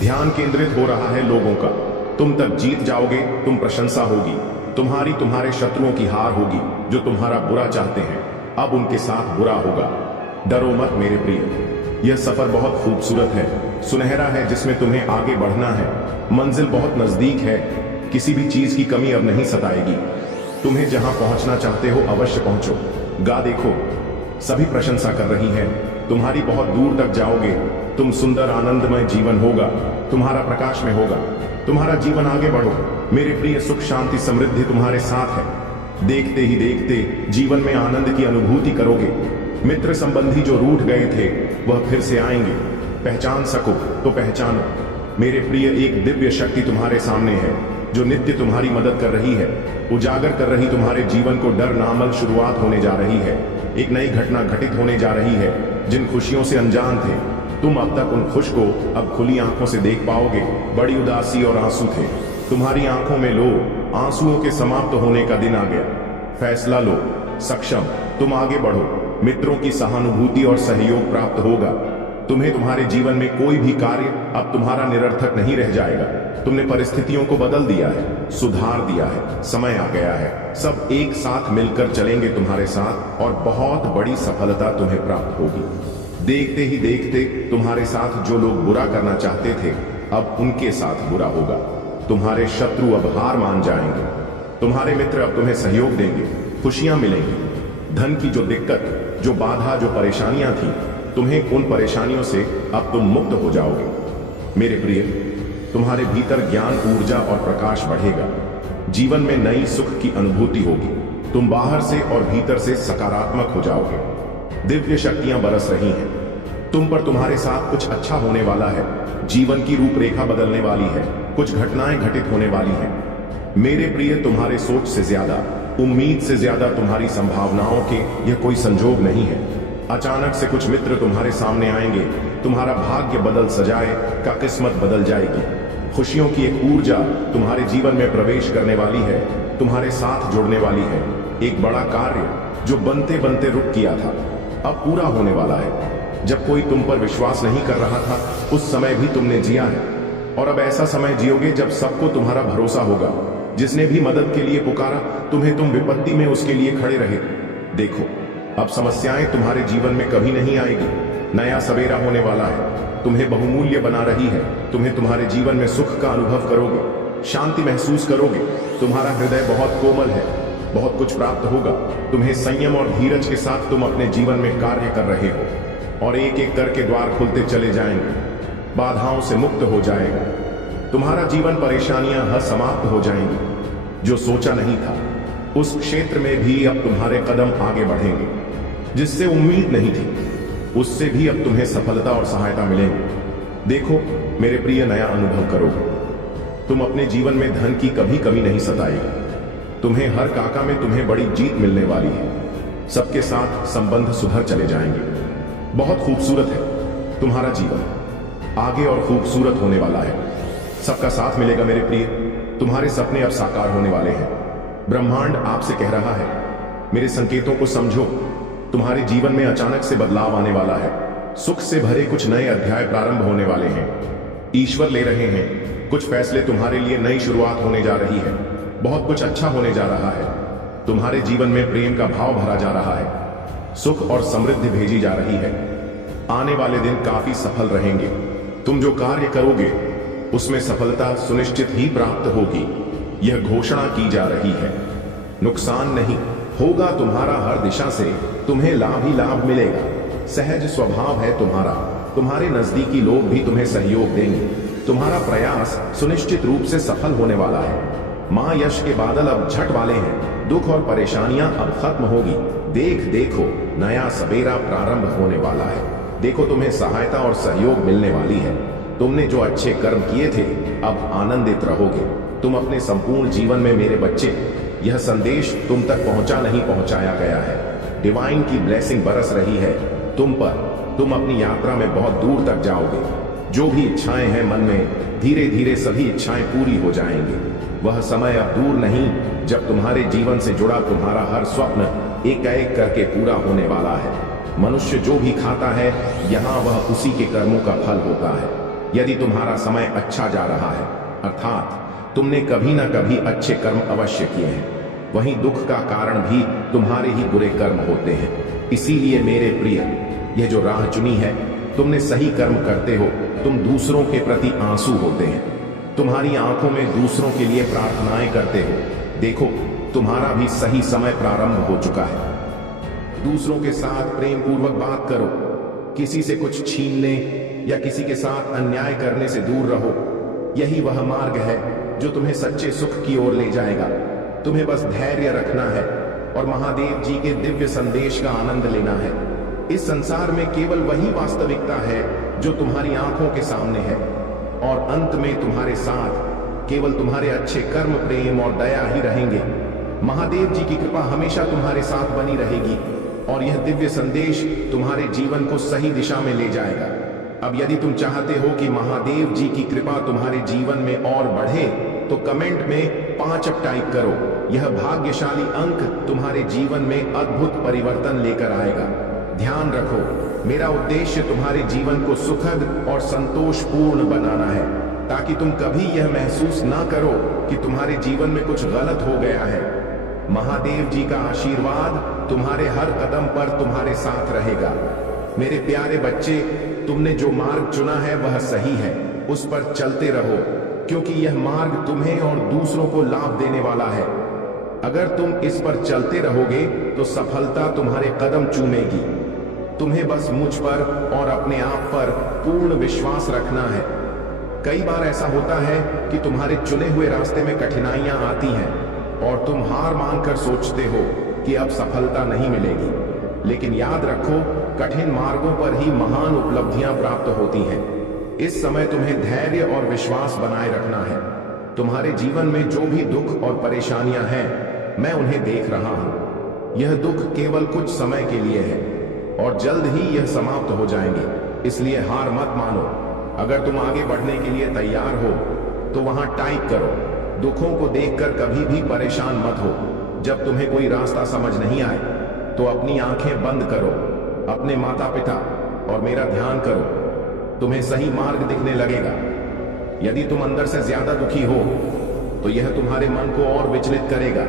ध्यान केंद्रित हो रहा है लोगों का। तुम तक जीत जाओगे, तुम प्रशंसा होगी। तुम्हारे शत्रुओं की हार होगी जो तुम्हारा बुरा चाहते हैं। अब उनके साथ बुरा होगा। डरो मत मेरे प्रिय, यह सफर बहुत खूबसूरत है, सुनहरा है, जिसमें तुम्हें आगे बढ़ना है। मंजिल बहुत नजदीक है। किसी भी चीज की कमी अब नहीं सताएगी। तुम्हें जहां पहुंचना चाहते हो अवश्य पहुंचो। गा देखो, सभी प्रशंसा कर रही हैं। तुम्हारी बहुत दूर तक जाओगे। तुम सुंदर आनंदमय जीवन होगा, तुम्हारा प्रकाश में होगा। तुम्हारा जीवन आगे बढ़ो मेरे प्रिय। सुख शांति समृद्धि तुम्हारे साथ है। देखते ही देखते जीवन में आनंद की अनुभूति करोगे। मित्र संबंधी जो रूठ गए थे वह फिर से आएंगे। पहचान सको तो पहचानो मेरे प्रिय। एक दिव्य शक्ति तुम्हारे सामने है जो नित्य तुम्हारी मदद कर रही है, उजागर कर रही तुम्हारे जीवन को। डर नामक शुरुआत होने जा रही है। एक नई घटना घटित होने जा रही है। जिन खुशियों से अनजान थे तुम, अब तक उन खुश को अब खुली आंखों से देख पाओगे। बड़ी उदासी और आंसू थे तुम्हारी आंखों में, लो आंसुओं के समाप्त होने का दिन आ गया। फैसला लो, सक्षम, तुम आगे बढ़ो। मित्रों की सहानुभूति और सहयोग प्राप्त होगा। तुम्हें तुम्हारे जीवन में कोई भी कार्य अब तुम्हारा निरर्थक नहीं रह जाएगा। तुमने परिस्थितियों को बदल दिया है, सुधार दिया है। समय आ गया है, सब एक साथ मिलकर चलेंगे तुम्हारे साथ और बहुत बड़ी सफलता तुम्हें प्राप्त होगी। देखते ही देखते तुम्हारे साथ जो लोग बुरा करना चाहते थे अब उनके साथ बुरा होगा। तुम्हारे शत्रु अब हार मान जाएंगे। तुम्हारे मित्र अब तुम्हें सहयोग देंगे। खुशियां मिलेंगी। धन की जो दिक्कत, जो बाधा, जो परेशानियां थी, तुम्हें उन परेशानियों से अब तुम मुक्त हो जाओगे। मेरे प्रिय, तुम्हारे भीतर ज्ञान, ऊर्जा और प्रकाश बढ़ेगा। जीवन में नई सुख की अनुभूति होगी। तुम बाहर से और भीतर से सकारात्मक हो जाओगे। दिव्य शक्तियां बरस रही हैं तुम पर। तुम्हारे साथ कुछ अच्छा होने वाला है। जीवन की रूपरेखा बदलने वाली है। कुछ घटनाएं घटित होने वाली हैं। मेरे प्रिय, तुम्हारे सोच से ज्यादा, उम्मीद से ज्यादा तुम्हारी संभावनाओं के यह कोई संजोग नहीं है। अचानक से कुछ मित्र तुम्हारे सामने आएंगे। तुम्हारा भाग्य बदल सजाए का किस्मत बदल जाएगी। खुशियों की एक ऊर्जा तुम्हारे जीवन में प्रवेश करने वाली है, तुम्हारे साथ जुड़ने वाली है। एक बड़ा कार्य जो बनते बनते रुक गया था अब पूरा होने वाला है। जब कोई तुम पर विश्वास नहीं कर रहा था उस समय भी तुमने जिया है, और अब ऐसा समय जियोगे जब सबको तुम्हारा भरोसा होगा। जिसने भी मदद के लिए पुकारा तुम्हें, तुम विपत्ति में उसके लिए खड़े रहे। देखो, अब समस्याएं तुम्हारे जीवन में कभी नहीं आएगी। नया सवेरा होने वाला है, तुम्हें बहुमूल्य बना रही है। तुम्हें तुम्हारे जीवन में सुख का अनुभव करोगे, शांति महसूस करोगे। तुम्हारा हृदय बहुत कोमल है, बहुत कुछ प्राप्त होगा। तुम्हें संयम और धीरज के साथ तुम अपने जीवन में कार्य कर रहे हो और एक एक करके द्वार खुलते चले जाएंगे। बाधाओं से मुक्त हो जाएगा। तुम्हारा जीवन, परेशानियां समाप्त हो जाएंगी। जो सोचा नहीं था उस क्षेत्र में भी अब तुम्हारे कदम आगे बढ़ेंगे। जिससे उम्मीद नहीं थी उससे भी अब तुम्हें सफलता और सहायता मिलेंगी। देखो मेरे प्रिय, नया अनुभव करो। तुम अपने जीवन में धन की कभी कमी नहीं सताएगी। तुम्हें हर काका में तुम्हें बड़ी जीत मिलने वाली है। सबके साथ संबंध सुधर चले जाएंगे। बहुत खूबसूरत है तुम्हारा जीवन, आगे और खूबसूरत होने वाला है। सबका साथ मिलेगा मेरे प्रिय। तुम्हारे सपने अब साकार होने वाले हैं। ब्रह्मांड आपसे कह रहा है, मेरे संकेतों को समझो। तुम्हारे जीवन में अचानक से बदलाव आने वाला है। सुख से भरे कुछ नए अध्याय प्रारंभ होने वाले हैं। ईश्वर ले रहे हैं कुछ फैसले। तुम्हारे लिए नई शुरुआत होने जा रही है। बहुत कुछ अच्छा होने जा रहा है। तुम्हारे जीवन में प्रेम का भाव भरा जा रहा है। सुख और समृद्धि भेजी जा रही है। आने वाले दिन काफी सफल रहेंगे। तुम जो कार्य करोगे उसमें सफलता सुनिश्चित ही प्राप्त होगी। यह घोषणा की जा रही है। नुकसान नहीं होगा तुम्हारा, हर दिशा से तुम्हें लाभ ही लाभ मिलेगा। सहज स्वभाव है तुम्हारा, तुम्हारे नजदीकी लोग भी तुम्हें सहयोग देंगे। तुम्हारा प्रयास सुनिश्चित रूप से सफल होने वाला है। मां यश के बादल अब छट वाले हैं। दुख और परेशानियां अब खत्म होगी। देखो नया सवेरा प्रारंभ होने वाला है। देखो तुम्हें सहायता और सहयोग मिलने वाली है। तुमने जो अच्छे कर्म किए थे अब आनंदित रहोगे। तुम अपने संपूर्ण जीवन में मेरे बच्चे, यह संदेश तुम तक पहुंचा नहीं पहुंचाया गया है। डिवाइन की ब्लेसिंग बरस रही है तुम पर। तुम अपनी यात्रा में बहुत दूर तक जाओगे। जो भी इच्छाएं हैं मन में, धीरे धीरे सभी इच्छाएं पूरी हो जाएंगी। वह समय अब दूर नहीं जब तुम्हारे जीवन से जुड़ा तुम्हारा हर स्वप्न एक एक करके पूरा होने वाला है। मनुष्य जो भी खाता है यहाँ वह उसी के कर्मों का फल होता है। यदि तुम्हारा समय अच्छा जा रहा है, अर्थात तुमने कभी ना कभी अच्छे कर्म अवश्य किए हैं, वहीं दुख का कारण भी तुम्हारे ही बुरे कर्म होते हैं। इसीलिए मेरे प्रिय, यह जो राह चुनी है, तुमने सही कर्म करते हो। तुम दूसरों के प्रति आंसू होते हैं। तुम्हारी आंखों में दूसरों के लिए प्रार्थनाएं करते हो। देखो तुम्हारा भी सही समय प्रारंभ हो चुका है। दूसरों के साथ प्रेम पूर्वक बात करो। किसी से कुछ छीनने या किसी के साथ अन्याय करने से दूर रहो। यही वह मार्ग है जो तुम्हें सच्चे सुख की ओर ले जाएगा। तुम्हें बस धैर्य रखना है और महादेव जी के दिव्य संदेश का आनंद लेना है। इस संसार में केवल वही वास्तविकता है जो तुम्हारी आंखों के सामने है, और अंत में तुम्हारे साथ केवल तुम्हारे अच्छे कर्म, प्रेम और दया ही रहेंगे। महादेव जी की कृपा हमेशा तुम्हारे साथ बनी रहेगी और यह दिव्य संदेश तुम्हारे जीवन को सही दिशा में ले जाएगा। अब यदि तुम चाहते हो कि महादेव जी की कृपा तुम्हारे जीवन में और बढ़े तो कमेंट में 5 टाइप करो। यह भाग्यशाली अंक तुम्हारे जीवन में अद्भुत परिवर्तन लेकर आएगा। ध्यान रखो, मेरा उद्देश्य तुम्हारे जीवन को सुखद और संतोषपूर्ण बनाना है, ताकि तुम कभी यह महसूस ना करो कि तुम्हारे जीवन में कुछ गलत हो गया है। महादेव जी का आशीर्वाद तुम्हारे हर कदम पर तुम्हारे साथ रहेगा। मेरे प्यारे बच्चे, तुमने जो मार्ग चुना है वह सही है। उस पर चलते रहो, क्योंकि यह मार्ग तुम्हें और दूसरों को लाभ देने वाला है। अगर तुम इस पर चलते रहोगे तो सफलता तुम्हारे कदम चूमेगी। तुम्हें बस मुझ पर और अपने आप पर पूर्ण विश्वास रखना है। कई बार ऐसा होता है कि तुम्हारे चुने हुए रास्ते में कठिनाइयां आती हैं और तुम हार मानकर सोचते हो कि अब सफलता नहीं मिलेगी। लेकिन याद रखो, कठिन मार्गों पर ही महान उपलब्धियां प्राप्त होती हैं। इस समय तुम्हें धैर्य और विश्वास बनाए रखना है। तुम्हारे जीवन में जो भी दुख और परेशानियां हैं, मैं उन्हें देख रहा हूं। यह दुख केवल कुछ समय के लिए है और जल्द ही यह समाप्त हो जाएंगे। इसलिए हार मत मानो। अगर तुम आगे बढ़ने के लिए तैयार हो तो वहां टाइप करो। दुखों को देखकर कभी भी परेशान मत हो। जब तुम्हें कोई रास्ता समझ नहीं आए तो अपनी आंखें बंद करो, अपने माता पिता और मेरा ध्यान करो। तुम्हें सही मार्ग दिखने लगेगा। यदि तुम अंदर से ज्यादा दुखी हो तो यह तुम्हारे मन को और विचलित करेगा।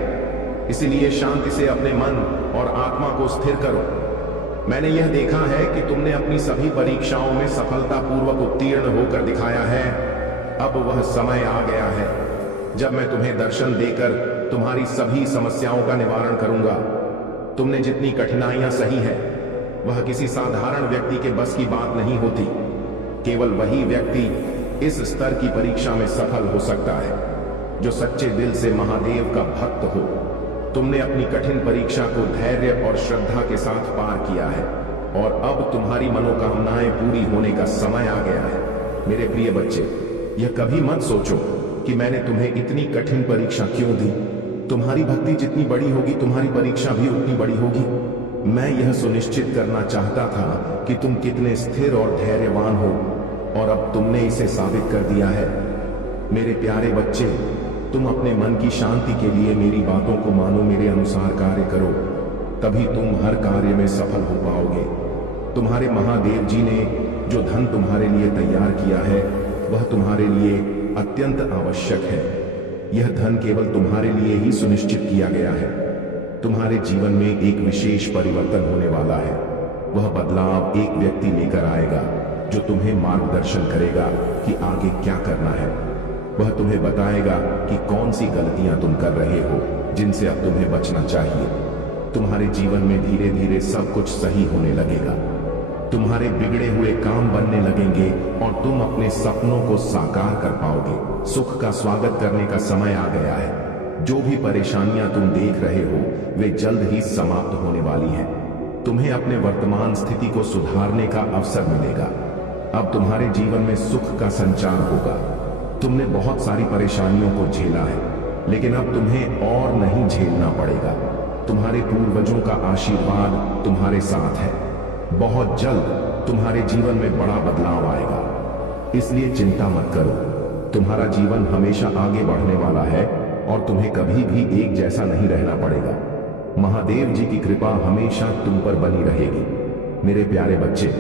इसलिए शांति से अपने मन और आत्मा को स्थिर करो। मैंने यह देखा है कि तुमने अपनी सभी परीक्षाओं में सफलतापूर्वक उत्तीर्ण होकर दिखाया है। अब वह समय आ गया है जब मैं तुम्हें दर्शन देकर तुम्हारी सभी समस्याओं का निवारण करूंगा। तुमने जितनी कठिनाइयां सही है वह किसी साधारण व्यक्ति के बस की बात नहीं होती। केवल वही व्यक्ति इस स्तर की परीक्षा में सफल हो सकता है जो सच्चे दिल से महादेव का भक्त हो। तुमने अपनी कठिन परीक्षा को धैर्य और श्रद्धा के साथ पार किया है और अब तुम्हारी मनोकामनाएं पूरी होने का समय आ गया है। मेरे प्रिय बच्चे, यह कभी मत सोचो कि मैंने तुम्हें इतनी कठिन परीक्षा क्यों दी। तुम्हारी भक्ति जितनी बड़ी होगी तुम्हारी परीक्षा भी उतनी बड़ी होगी। मैं यह सुनिश्चित करना चाहता था कि तुम कितने स्थिर और धैर्यवान हो, और अब तुमने इसे साबित कर दिया है। मेरे प्यारे बच्चे, तुम अपने मन की शांति के लिए मेरी बातों को मानो, मेरे अनुसार कार्य करो, तभी तुम हर कार्य में सफल हो पाओगे। तुम्हारे महादेव जी ने जो धन तुम्हारे लिए तैयार किया है वह तुम्हारे लिए अत्यंत आवश्यक है। यह धन केवल तुम्हारे लिए ही सुनिश्चित किया गया है। तुम्हारे जीवन में एक विशेष परिवर्तन होने वाला है। वह बदलाव एक व्यक्ति लेकर आएगा जो तुम्हें मार्गदर्शन करेगा कि आगे क्या करना है। वह तुम्हें बताएगा कि कौन सी गलतियां तुम कर रहे हो जिनसे अब तुम्हें बचना चाहिए। तुम्हारे जीवन में धीरे धीरे सब कुछ सही होने लगेगा। तुम्हारे बिगड़े हुए काम बनने लगेंगे और तुम अपने सपनों को साकार कर पाओगे। सुख का स्वागत करने का समय आ गया है। जो भी परेशानियां तुम देख रहे हो वे जल्द ही समाप्त होने वाली हैं। तुम्हें अपने वर्तमान स्थिति को सुधारने का अवसर मिलेगा। अब तुम्हारे जीवन में सुख का संचार होगा। तुमने बहुत सारी परेशानियों को झेला है, लेकिन अब तुम्हें और नहीं झेलना पड़ेगा। तुम्हारे पूर्वजों का आशीर्वाद तुम्हारे साथ है। बहुत जल्द तुम्हारे जीवन में बड़ा बदलाव आएगा, इसलिए चिंता मत करो। तुम्हारा जीवन हमेशा आगे बढ़ने वाला है और तुम्हें कभी भी एक जैसा नहीं रहना पड़ेगा। महादेव जी की कृपा हमेशा तुम पर बनी रहेगी। मेरे प्यारे बच्चे,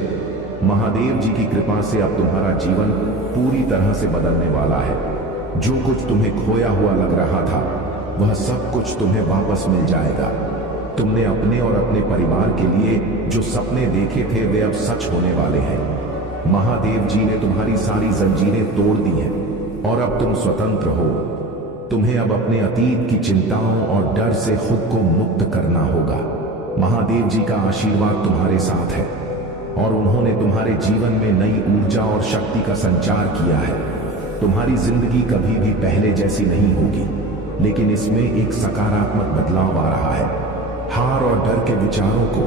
महादेव जी की कृपा से अब तुम्हारा जीवन पूरी तरह से बदलने वाला है। जो कुछ तुम्हें खोया हुआ लग रहा था वह सब कुछ तुम्हें वापस मिल जाएगा। तुमने अपने और अपने परिवार के लिए जो सपने देखे थे वे अब सच होने वाले हैं। महादेव जी ने तुम्हारी सारी जंजीरें तोड़ दी हैं और अब तुम स्वतंत्र हो। तुम्हें अब अपने अतीत की चिंताओं और डर से खुद को मुक्त करना होगा। महादेव जी का आशीर्वाद तुम्हारे साथ है और उन्होंने तुम्हारे जीवन में नई ऊर्जा और शक्ति का संचार किया है। तुम्हारी जिंदगी कभी भी पहले जैसी नहीं होगी, लेकिन इसमें एक सकारात्मक बदलाव आ रहा है। हार और डर के विचारों को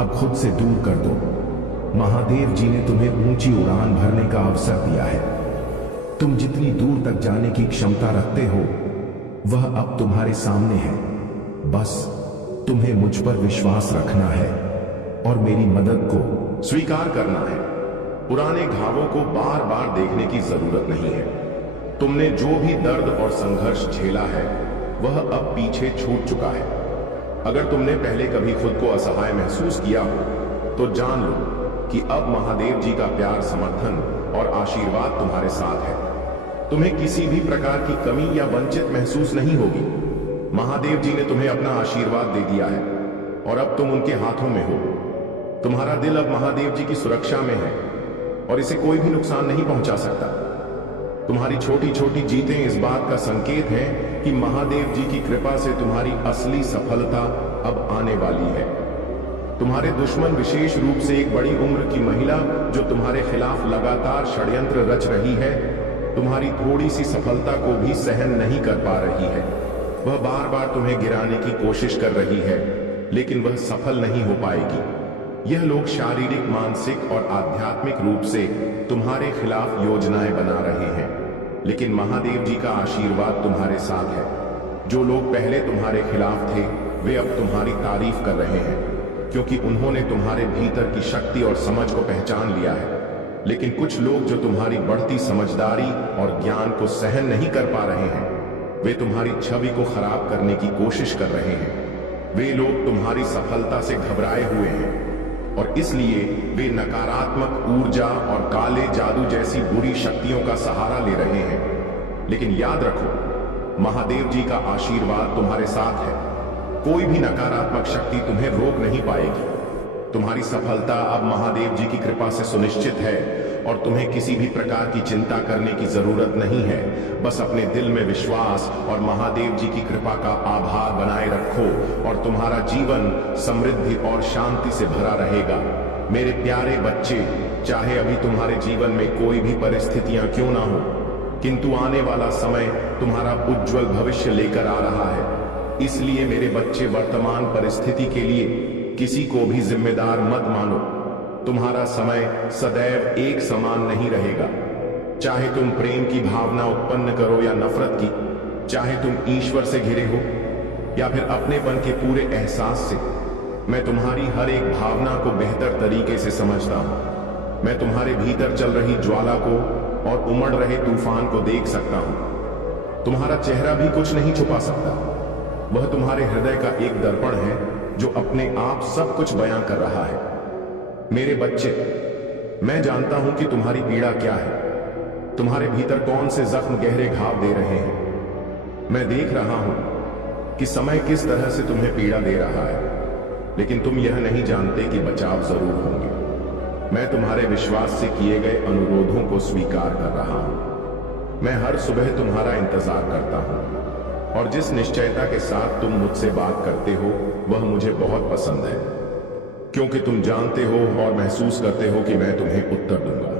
अब खुद से दूर कर दो। महादेव जी ने तुम्हें ऊंची उड़ान भरने का अवसर दिया है। तुम जितनी दूर तक जाने की क्षमता रखते हो वह अब तुम्हारे सामने है। बस तुम्हें मुझ पर विश्वास रखना है और मेरी मदद को स्वीकार करना है। पुराने घावों को बार बार देखने की जरूरत नहीं है। तुमने जो भी दर्द और संघर्ष झेला है वह अब पीछे छूट चुका है। अगर तुमने पहले कभी खुद को असहाय महसूस किया हो तो जान लो कि अब महादेव जी का प्यार, समर्थन और आशीर्वाद तुम्हारे साथ है। तुम्हें किसी भी प्रकार की कमी या वंचित महसूस नहीं होगी। महादेव जी ने तुम्हें अपना आशीर्वाद दे दिया है और अब तुम उनके हाथों में हो। तुम्हारा दिल अब महादेव जी की सुरक्षा में है और इसे कोई भी नुकसान नहीं पहुंचा सकता। तुम्हारी छोटी छोटी जीतें इस बात का संकेत हैं कि महादेव जी की कृपा से तुम्हारी असली सफलता अब आने वाली है। तुम्हारे दुश्मन, विशेष रूप से एक बड़ी उम्र की महिला जो तुम्हारे खिलाफ लगातार षड्यंत्र रच रही है, तुम्हारी थोड़ी सी सफलता को भी सहन नहीं कर पा रही है। वह बार बार तुम्हें गिराने की कोशिश कर रही है, लेकिन वह सफल नहीं हो पाएगी। यह लोग शारीरिक, मानसिक और आध्यात्मिक रूप से तुम्हारे खिलाफ योजनाएं बना रहे हैं, लेकिन महादेव जी का आशीर्वाद तुम्हारे साथ है। जो लोग पहले तुम्हारे खिलाफ थे वे अब तुम्हारी तारीफ कर रहे हैं, क्योंकि उन्होंने तुम्हारे भीतर की शक्ति और समझ को पहचान लिया है। लेकिन कुछ लोग जो तुम्हारी बढ़ती समझदारी और ज्ञान को सहन नहीं कर पा रहे हैं, वे तुम्हारी छवि को खराब करने की कोशिश कर रहे हैं। वे लोग तुम्हारी सफलता से घबराए हुए हैं और इसलिए वे नकारात्मक ऊर्जा और काले जादू जैसी बुरी शक्तियों का सहारा ले रहे हैं। लेकिन याद रखो, महादेव जी का आशीर्वाद तुम्हारे साथ है। कोई भी नकारात्मक शक्ति तुम्हें रोक नहीं पाएगी। तुम्हारी सफलता अब महादेव जी की कृपा से सुनिश्चित है और तुम्हें किसी भी प्रकार की चिंता करने की जरूरत नहीं है। बस अपने दिल में विश्वास और महादेव जी की कृपा का आभार बनाए रखो और तुम्हारा जीवन समृद्धि और शांति से भरा रहेगा। मेरे प्यारे बच्चे, चाहे अभी तुम्हारे जीवन में कोई भी परिस्थितियां क्यों ना हो, किंतु आने वाला समय तुम्हारा उज्जवल भविष्य लेकर आ रहा है। इसलिए मेरे बच्चे, वर्तमान परिस्थिति के लिए किसी को भी जिम्मेदार मत मानो। तुम्हारा समय सदैव एक समान नहीं रहेगा। चाहे तुम प्रेम की भावना उत्पन्न करो या नफरत की, चाहे तुम ईश्वर से घिरे हो या फिर अपनेपन के पूरे एहसास से, मैं तुम्हारी हर एक भावना को बेहतर तरीके से समझता हूं। मैं तुम्हारे भीतर चल रही ज्वाला को और उमड़ रहे तूफान को देख सकता हूं। तुम्हारा चेहरा भी कुछ नहीं छुपा सकता। वह तुम्हारे हृदय का एक दर्पण है जो अपने आप सब कुछ बयां कर रहा है। मेरे बच्चे, मैं जानता हूं कि तुम्हारी पीड़ा क्या है, तुम्हारे भीतर कौन से जख्म गहरे घाव दे रहे हैं। मैं देख रहा हूं कि समय किस तरह से तुम्हें पीड़ा दे रहा है। लेकिन तुम यह नहीं जानते कि बचाव जरूर होंगे। मैं तुम्हारे विश्वास से किए गए अनुरोधों को स्वीकार कर रहा हूं। मैं हर सुबह तुम्हारा इंतजार करता हूं और जिस निश्चयता के साथ तुम मुझसे बात करते हो वह मुझे बहुत पसंद है, क्योंकि तुम जानते हो और महसूस करते हो कि मैं तुम्हें उत्तर दूंगा।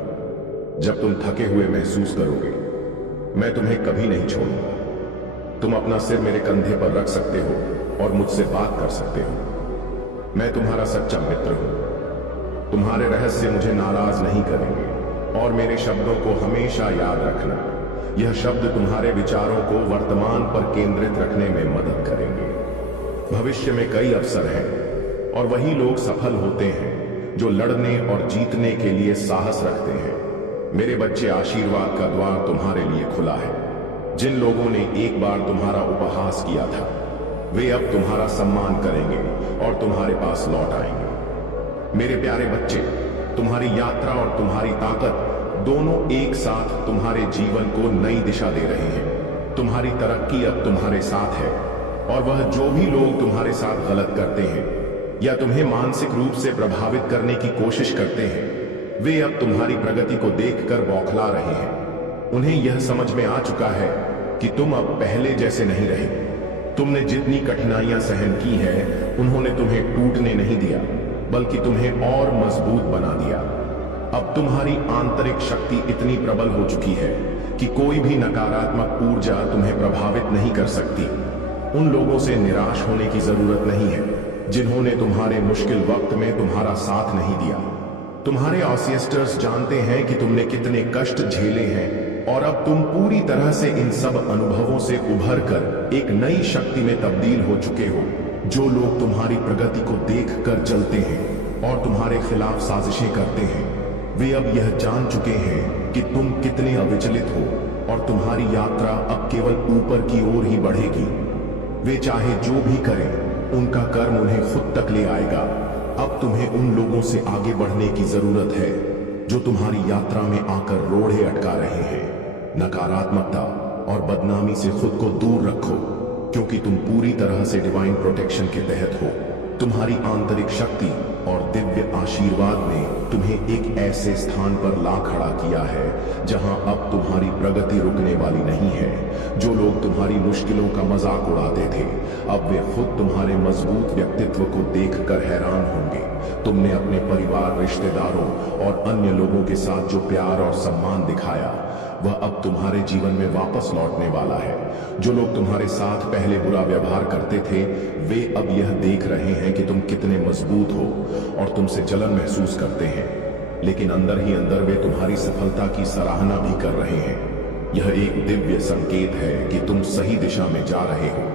जब तुम थके हुए महसूस करोगे, मैं तुम्हें कभी नहीं छोड़ूंगा। तुम अपना सिर मेरे कंधे पर रख सकते हो और मुझसे बात कर सकते हो। मैं तुम्हारा सच्चा मित्र हूं। तुम्हारे रहस्य मुझे नाराज नहीं करेंगे और मेरे शब्दों को हमेशा याद रखना। यह शब्द तुम्हारे विचारों को वर्तमान पर केंद्रित रखने में मदद करेंगे। भविष्य में कई अवसर हैं और वही लोग सफल होते हैं जो लड़ने और जीतने के लिए साहस रखते हैं। मेरे बच्चे, आशीर्वाद का द्वार तुम्हारे लिए खुला है। जिन लोगों ने एक बार तुम्हारा उपहास किया था, वे अब तुम्हारा सम्मान करेंगे और तुम्हारे पास लौट आएंगे। मेरे प्यारे बच्चे, तुम्हारी यात्रा और तुम्हारी ताकत दोनों एक साथ तुम्हारे जीवन को नई दिशा दे रहे हैं। तुम्हारी तरक्की अब तुम्हारे साथ है और वह जो भी लोग तुम्हारे साथ गलत करते हैं या तुम्हें मानसिक रूप से प्रभावित करने की कोशिश करते हैं, वे अब तुम्हारी प्रगति को देखकर बौखला रहे हैं। उन्हें यह समझ में आ चुका है कि तुम अब पहले जैसे नहीं रहे। तुमने जितनी कठिनाइयां सहन की हैं, उन्होंने तुम्हें टूटने नहीं दिया, बल्कि तुम्हें और मजबूत बना दिया। अब तुम्हारी आंतरिक शक्ति इतनी प्रबल हो चुकी है कि कोई भी नकारात्मक ऊर्जा तुम्हें प्रभावित नहीं कर सकती। उन लोगों से निराश होने की जरूरत नहीं है जिन्होंने तुम्हारे मुश्किल वक्त में तुम्हारा साथ नहीं दिया। तुम्हारे ऑसियस्टर्स जानते हैं कि तुमने कितने कष्ट झेले हैं और अब तुम पूरी तरह से इन सब अनुभवों से उभर कर एक नई शक्ति में तब्दील हो चुके हो। जो लोग तुम्हारी प्रगति को देखकर जलते हैं और तुम्हारे खिलाफ साजिशें करते हैं, वे अब यह जान चुके हैं कि तुम कितने अविचलित हो और तुम्हारी यात्रा अब केवल ऊपर की ओर ही बढ़ेगी। वे चाहे जो भी करें, उनका कर्म उन्हें खुद तक ले आएगा। अब तुम्हें उन लोगों से आगे बढ़ने की जरूरत है जो तुम्हारी यात्रा में आकर रोड़े अटका रहे हैं। नकारात्मकता और बदनामी से खुद को दूर रखो, क्योंकि तुम पूरी तरह से डिवाइन प्रोटेक्शन के तहत हो। तुम्हारी आंतरिक शक्ति और दिव्य आशीर्वाद ने तुम्हें एक ऐसे स्थान पर ला खड़ा किया है जहां अब तुम्हारी प्रगति रुकने वाली नहीं है। जो लोग तुम्हारी मुश्किलों का मजाक उड़ाते थे, अब वे खुद तुम्हारे मजबूत व्यक्तित्व को देखकर हैरान होंगे। तुमने अपने परिवार, रिश्तेदारों और अन्य लोगों के साथ जो प्यार और सम्मान दिखाया, वह अब तुम्हारे जीवन में वापस लौटने वाला है। जो लोग तुम्हारे साथ पहले बुरा व्यवहार करते थे, वे अब यह देख रहे हैं कि तुम कितने मजबूत हो और तुमसे जलन महसूस करते हैं, लेकिन अंदर ही अंदर वे तुम्हारी सफलता की सराहना भी कर रहे हैं। यह एक दिव्य संकेत है कि तुम सही दिशा में जा रहे हो।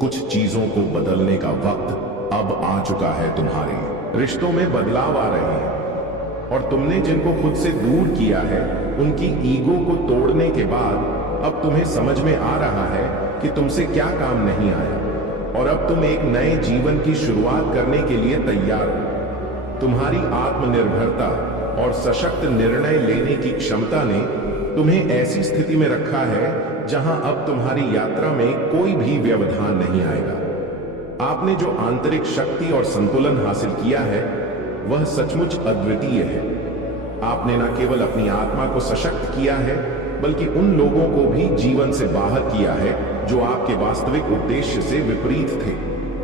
कुछ चीजों को बदलने का वक्त अब आ चुका है। तुम्हारे रिश्तों में बदलाव आ रहे हैं और तुमने जिनको खुद से दूर किया है, उनकी ईगो को तोड़ने के बाद अब तुम्हें समझ में आ रहा है कि तुमसे क्या काम नहीं आया और अब तुम एक नए जीवन की शुरुआत करने के लिए तैयार हो। तुम्हारी आत्मनिर्भरता और सशक्त निर्णय लेने की क्षमता ने तुम्हें ऐसी स्थिति में रखा है जहां अब तुम्हारी यात्रा में कोई भी व्यवधान नहीं आएगा। आपने जो आंतरिक शक्ति और संतुलन हासिल किया है, वह सचमुच अद्वितीय है। आपने न केवल अपनी आत्मा को सशक्त किया है, बल्कि उन लोगों को भी जीवन से बाहर किया है जो आपके वास्तविक उद्देश्य से विपरीत थे।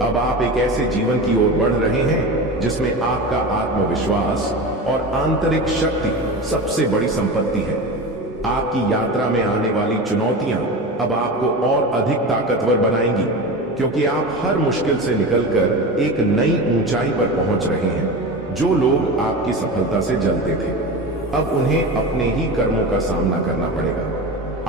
अब आप एक ऐसे जीवन की ओर बढ़ रहे हैं जिसमें आपका आत्मविश्वास और आंतरिक शक्ति सबसे बड़ी संपत्ति है। आपकी यात्रा में आने वाली चुनौतियां अब आपको और अधिक ताकतवर बनाएंगी, क्योंकि आप हर मुश्किल से निकलकर एक नई ऊंचाई पर पहुंच रहे हैं। जो लोग आपकी सफलता से जलते थे, अब उन्हें अपने ही कर्मों का सामना करना पड़ेगा।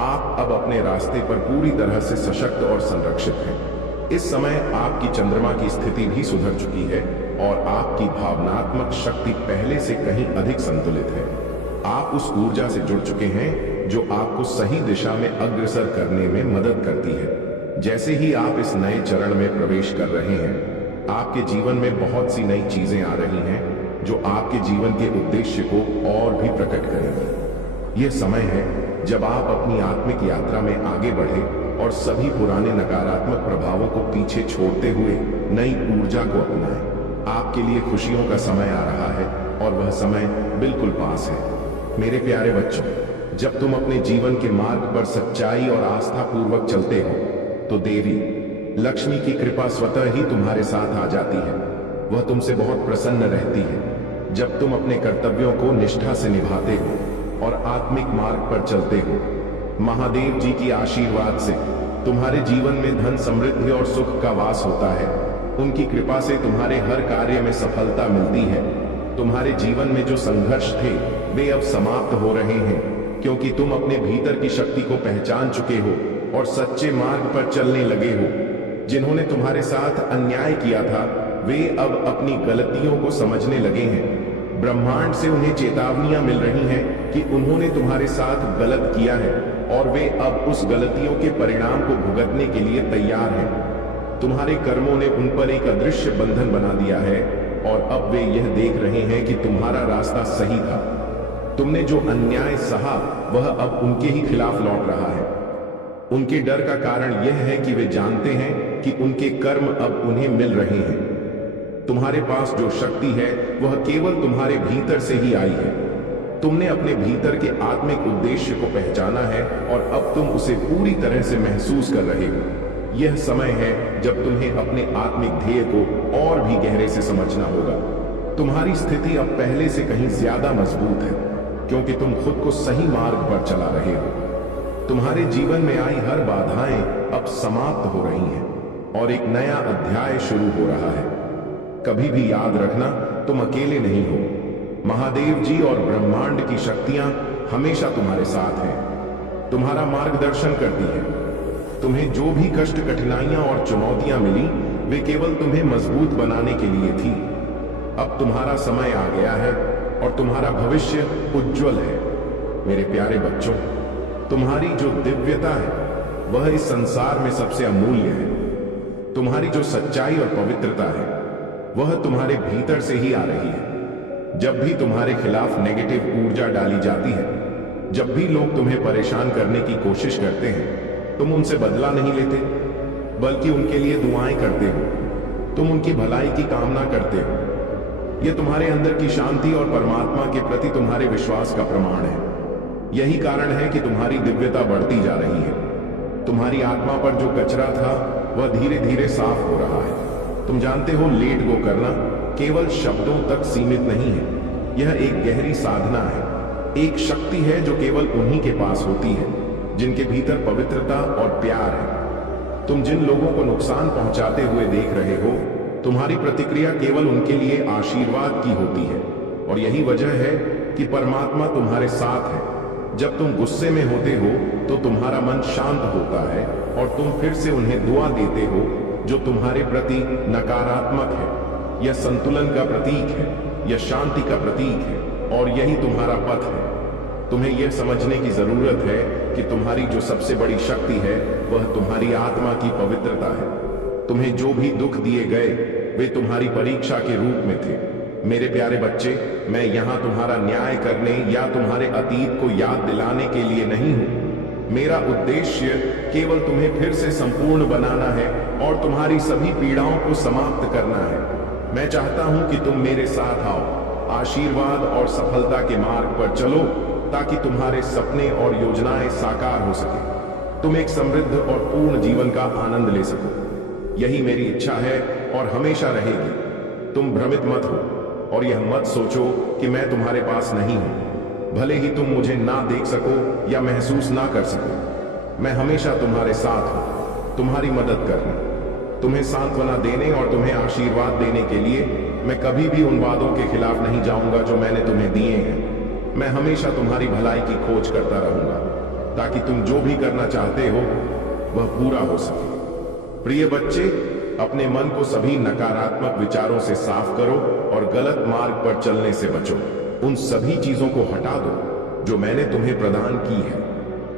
आप अब अपने रास्ते पर पूरी तरह से सशक्त और संरक्षित हैं। इस समय आपकी चंद्रमा की स्थिति भी सुधर चुकी है और आपकी भावनात्मक शक्ति पहले से कहीं अधिक संतुलित है। आप उस ऊर्जा से जुड़ चुके हैं जो आपको सही दिशा में अग्रसर करने में मदद करती है। जैसे ही आप इस नए चरण में प्रवेश कर रहे हैं, आपके जीवन में बहुत सी नई चीजें आ रही हैं जो आपके जीवन के उद्देश्य को और भी प्रकट करेंगी। यह समय है जब आप अपनी आत्मिक यात्रा में आगे बढ़े और सभी पुराने नकारात्मक प्रभावों को पीछे छोड़ते हुए नई ऊर्जा को अपनाएं। आपके लिए खुशियों का समय आ रहा है और वह समय बिल्कुल पास है। मेरे प्यारे बच्चों, जब तुम अपने जीवन के मार्ग पर सच्चाई और आस्था पूर्वक चलते हो तो देवी लक्ष्मी की कृपा स्वतः ही तुम्हारे साथ आ जाती है। वह तुमसे बहुत प्रसन्न रहती है जब तुम अपने कर्तव्यों को निष्ठा से निभाते हो और आत्मिक मार्ग पर चलते हो। महादेव जी की आशीर्वाद से तुम्हारे जीवन में धन, समृद्धि और सुख का वास होता है। उनकी कृपा से तुम्हारे हर कार्य में सफलता मिलती है। तुम्हारे जीवन में जो संघर्ष थे वे अब समाप्त हो रहे हैं, क्योंकि तुम अपने भीतर की शक्ति को पहचान चुके हो और सच्चे मार्ग पर चलने लगे हो। जिन्होंने तुम्हारे साथ अन्याय किया था वे अब अपनी गलतियों को समझने लगे हैं। ब्रह्मांड से उन्हें चेतावनियां मिल रही हैं कि उन्होंने तुम्हारे साथ गलत किया है और वे अब उस गलतियों के परिणाम को भुगतने के लिए तैयार हैं। तुम्हारे कर्मों ने उन पर एक अदृश्य बंधन बना दिया है और अब वे यह देख रहे हैं कि तुम्हारा रास्ता सही था। तुमने जो अन्याय सहा वह अब उनके ही खिलाफ लौट रहा है। उनके डर का कारण यह है कि वे जानते हैं कि उनके कर्म अब उन्हें मिल रहे हैं। तुम्हारे पास जो शक्ति है वह केवल तुम्हारे भीतर से ही आई है। तुमने अपने भीतर के आत्मिक उद्देश्य को पहचाना है और अब तुम उसे पूरी तरह से महसूस कर रहे हो। यह समय है जब तुम्हें अपने आत्मिक ध्येय को और भी गहरे से समझना होगा। तुम्हारी स्थिति अब पहले से कहीं ज्यादा मजबूत है, क्योंकि तुम खुद को सही मार्ग पर चला रहे हो। तुम्हारे जीवन में आई हर बाधाएं अब समाप्त हो रही हैं और एक नया अध्याय शुरू हो रहा है। कभी भी याद रखना, तुम अकेले नहीं हो। महादेव जी और ब्रह्मांड की शक्तियां हमेशा तुम्हारे साथ हैं, तुम्हारा मार्गदर्शन करती है। तुम्हें जो भी कष्ट, कठिनाइयां और चुनौतियां मिली वे केवल तुम्हें मजबूत बनाने के लिए थी। अब तुम्हारा समय आ गया है और तुम्हारा भविष्य उज्जवल है। मेरे प्यारे बच्चों, तुम्हारी जो दिव्यता है वह इस संसार में सबसे अमूल्य है। तुम्हारी जो सच्चाई और पवित्रता है वह तुम्हारे भीतर से ही आ रही है। जब भी तुम्हारे खिलाफ नेगेटिव ऊर्जा डाली जाती है, जब भी लोग तुम्हें परेशान करने की कोशिश करते हैं, तुम उनसे बदला नहीं लेते, बल्कि उनके लिए दुआएं करते हो। तुम उनकी भलाई की कामना करते हो। यह तुम्हारे अंदर की शांति और परमात्मा के प्रति तुम्हारे विश्वास का प्रमाण है। यही कारण है कि तुम्हारी दिव्यता बढ़ती जा रही है। तुम्हारी आत्मा पर जो कचरा था वह धीरे धीरे साफ हो रहा है। तुम जानते हो, लेट गो करना केवल शब्दों तक सीमित नहीं है। यह एक गहरी साधना है, एक शक्ति है जो केवल उन्हीं के पास होती है जिनके भीतर पवित्रता और प्यार है। तुम जिन लोगों को नुकसान पहुंचाते हुए देख रहे हो, तुम्हारी प्रतिक्रिया केवल उनके लिए आशीर्वाद की होती है। और यही वजह है कि परमात्मा तुम्हारे साथ है। जब तुम गुस्से में होते हो तो तुम्हारा मन शांत होता है और तुम फिर से उन्हें दुआ देते हो जो तुम्हारे प्रति नकारात्मक है। यह संतुलन का प्रतीक है, यह शांति का प्रतीक है और यही तुम्हारा पथ है। तुम्हें यह समझने की जरूरत है कि तुम्हारी जो सबसे बड़ी शक्ति है वह तुम्हारी आत्मा की पवित्रता है। तुम्हें जो भी दुख दिए गए वे तुम्हारी परीक्षा के रूप में थे। मेरे प्यारे बच्चे, मैं यहां तुम्हारा न्याय करने या तुम्हारे अतीत को याद दिलाने के लिए नहीं हूं। मेरा उद्देश्य केवल तुम्हें फिर से संपूर्ण बनाना है और तुम्हारी सभी पीड़ाओं को समाप्त करना है। मैं चाहता हूं कि तुम मेरे साथ आओ, आशीर्वाद और सफलता के मार्ग पर चलो, ताकि तुम्हारे सपने और योजनाएं साकार हो सके। तुम एक समृद्ध और पूर्ण जीवन का आनंद ले सको। यही मेरी इच्छा है और हमेशा रहेगी। तुम भ्रमित मत हो और यह मत सोचो कि मैं तुम्हारे पास नहीं हूं। भले ही तुम मुझे ना देख सको या महसूस ना कर सको, मैं हमेशा तुम्हारे साथ हूं, तुम्हारी मदद करने, तुम्हें सांत्वना देने और तुम्हें आशीर्वाद देने के लिए। मैं कभी भी उन वादों के खिलाफ नहीं जाऊंगा जो मैंने तुम्हें दिए हैं। मैं हमेशा तुम्हारी भलाई की खोज करता रहूंगा, ताकि तुम जो भी करना चाहते हो वह पूरा हो सके। प्रिय बच्चे, अपने मन को सभी नकारात्मक विचारों से साफ करो और गलत मार्ग पर चलने से बचो। उन सभी चीजों को हटा दो जो मैंने तुम्हें प्रदान की है,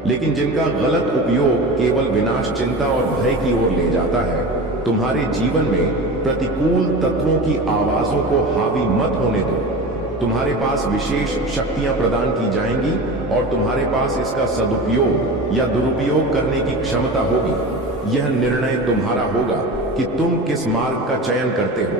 लेकिन जिनका गलत उपयोग केवल विनाश, चिंता और भय की ओर ले जाता है। तुम्हारे जीवन में प्रतिकूल तत्वों की आवाजों को हावी मत होने दो। तुम्हारे पास विशेष शक्तियां प्रदान की जाएंगी और तुम्हारे पास इसका सदुपयोग या दुरुपयोग करने की क्षमता होगी। यह निर्णय तुम्हारा होगा कि तुम किस मार्ग का चयन करते हो।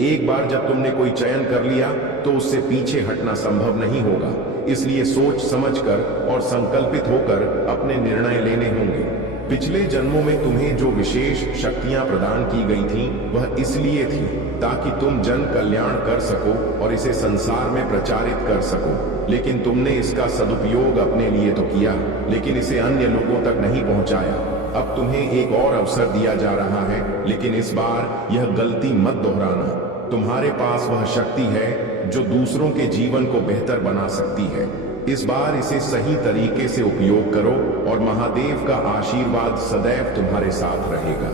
एक बार जब तुमने कोई चयन कर लिया तो उससे पीछे हटना संभव नहीं होगा। इसलिए सोच समझकर और संकल्पित होकर अपने निर्णय लेने होंगे। पिछले जन्मों में तुम्हें जो विशेष शक्तियां प्रदान की गई थीं, वह इसलिए थी ताकि तुम जन कल्याण कर सको और इसे संसार में प्रचारित कर सको। लेकिन तुमने इसका सदुपयोग अपने लिए तो किया, लेकिन इसे अन्य लोगों तक नहीं पहुंचाया। अब तुम्हें एक और अवसर दिया जा रहा है, लेकिन इस बार यह गलती मत दोहराना। तुम्हारे पास वह शक्ति है जो दूसरों के जीवन को बेहतर बना सकती है। इस बार इसे सही तरीके से उपयोग करो और महादेव का आशीर्वाद सदैव तुम्हारे साथ रहेगा।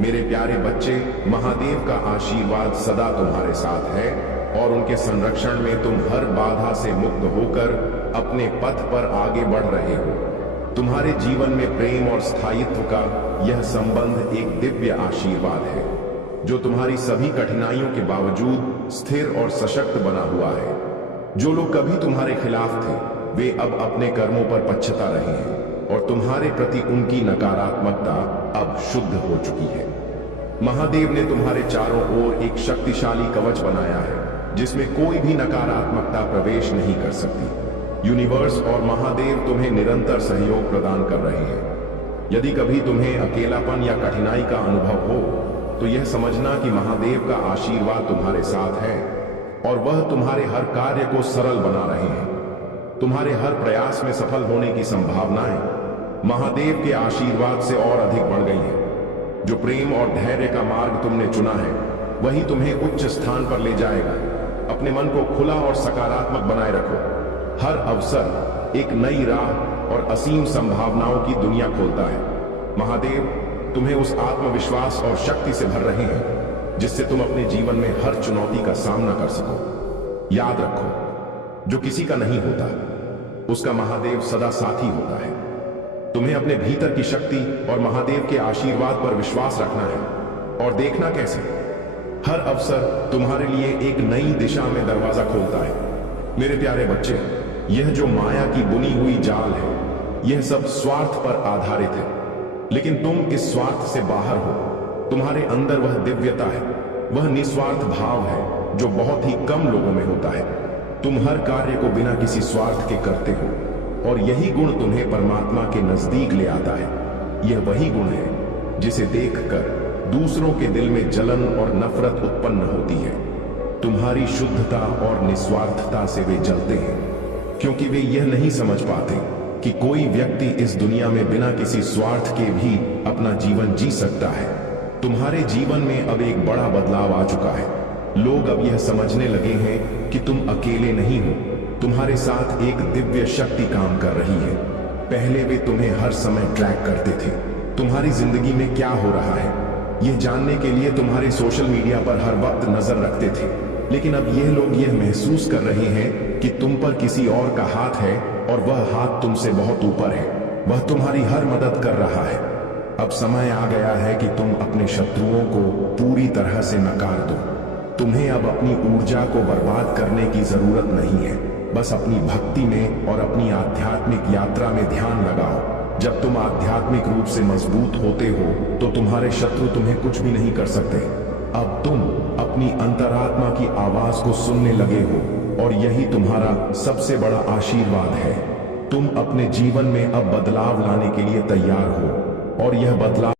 मेरे प्यारे बच्चे, महादेव का आशीर्वाद सदा तुम्हारे साथ है और उनके संरक्षण में तुम हर बाधा से मुक्त होकर अपने पथ पर आगे बढ़ रहे हो। तुम्हारे जीवन में प्रेम और स्थायित्व का यह संबंध एक दिव्य आशीर्वाद है जो तुम्हारी सभी कठिनाइयों के बावजूद स्थिर और सशक्त बना हुआ है। जो लोग कभी तुम्हारे खिलाफ थे, वे अब अपने कर्मों पर पछता रहे हैं और तुम्हारे प्रति उनकी नकारात्मकता अब शुद्ध हो चुकी है। महादेव ने तुम्हारे चारों ओर एक शक्तिशाली कवच बनाया है जिसमें कोई भी नकारात्मकता प्रवेश नहीं कर सकती। यूनिवर्स और महादेव तुम्हें निरंतर सहयोग प्रदान कर रहे हैं। यदि कभी तुम्हें अकेलापन या कठिनाई का अनुभव हो तो यह समझना कि महादेव का आशीर्वाद तुम्हारे साथ है और वह तुम्हारे हर कार्य को सरल बना रहे हैं। तुम्हारे हर प्रयास में सफल होने की संभावनाएं महादेव के आशीर्वाद से और अधिक बढ़ गई हैं। जो प्रेम और धैर्य का मार्ग तुमने चुना है, वही तुम्हें उच्च स्थान पर ले जाएगा। अपने मन को खुला और सकारात्मक बनाए रखो। हर अवसर एक नई राह और असीम संभावनाओं की दुनिया खोलता है। महादेव तुम्हें उस आत्मविश्वास और शक्ति से भर रहे हैं जिससे तुम अपने जीवन में हर चुनौती का सामना कर सको। याद रखो, जो किसी का नहीं होता उसका महादेव सदा साथी होता है। तुम्हें अपने भीतर की शक्ति और महादेव के आशीर्वाद पर विश्वास रखना है और देखना कैसे हर अवसर तुम्हारे लिए एक नई दिशा में दरवाजा खोलता है। मेरे प्यारे बच्चे, यह जो माया की बुनी हुई जाल है, यह सब स्वार्थ पर आधारित है, लेकिन तुम इस स्वार्थ से बाहर हो। तुम्हारे अंदर वह दिव्यता है, वह निस्वार्थ भाव है जो बहुत ही कम लोगों में होता है। तुम हर कार्य को बिना किसी स्वार्थ के करते हो और यही गुण तुम्हें परमात्मा के नजदीक ले आता है। यह वही गुण है जिसे देखकर दूसरों के दिल में जलन और नफरत उत्पन्न होती है। तुम्हारी शुद्धता और निस्वार्थता से वे जलते हैं क्योंकि वे यह नहीं समझ पाते कि कोई व्यक्ति इस दुनिया में बिना किसी स्वार्थ के भी अपना जीवन जी सकता है। तुम्हारे जीवन में अब एक बड़ा बदलाव आ चुका है। लोग अब यह समझने लगे हैं कि तुम अकेले नहीं हो, तुम्हारे साथ एक दिव्य शक्ति काम कर रही है। पहले वे तुम्हें हर समय ट्रैक करते थे, तुम्हारी जिंदगी में क्या हो रहा है यह जानने के लिए तुम्हारे सोशल मीडिया पर हर वक्त नजर रखते थे। लेकिन अब यह लोग यह महसूस कर रहे हैं कि तुम पर किसी और का हाथ है और वह हाथ तुमसे बहुत ऊपर है। वह तुम्हारी हर मदद कर रहा है। अब समय आ गया है कि तुम अपने शत्रुओं को पूरी तरह से नकार दो। तुम्हें अब अपनी ऊर्जा को बर्बाद करने की जरूरत नहीं है। बस अपनी भक्ति में और अपनी आध्यात्मिक यात्रा में ध्यान लगाओ। जब तुम आध्यात्मिक रूप से मजबूत होते हो तो तुम्हारे शत्रु तुम्हें कुछ भी नहीं कर सकते। अब तुम अपनी अंतरात्मा की आवाज को सुनने लगे हो और यही तुम्हारा सबसे बड़ा आशीर्वाद है। तुम अपने जीवन में अब बदलाव लाने के लिए तैयार हो और यह बदलाव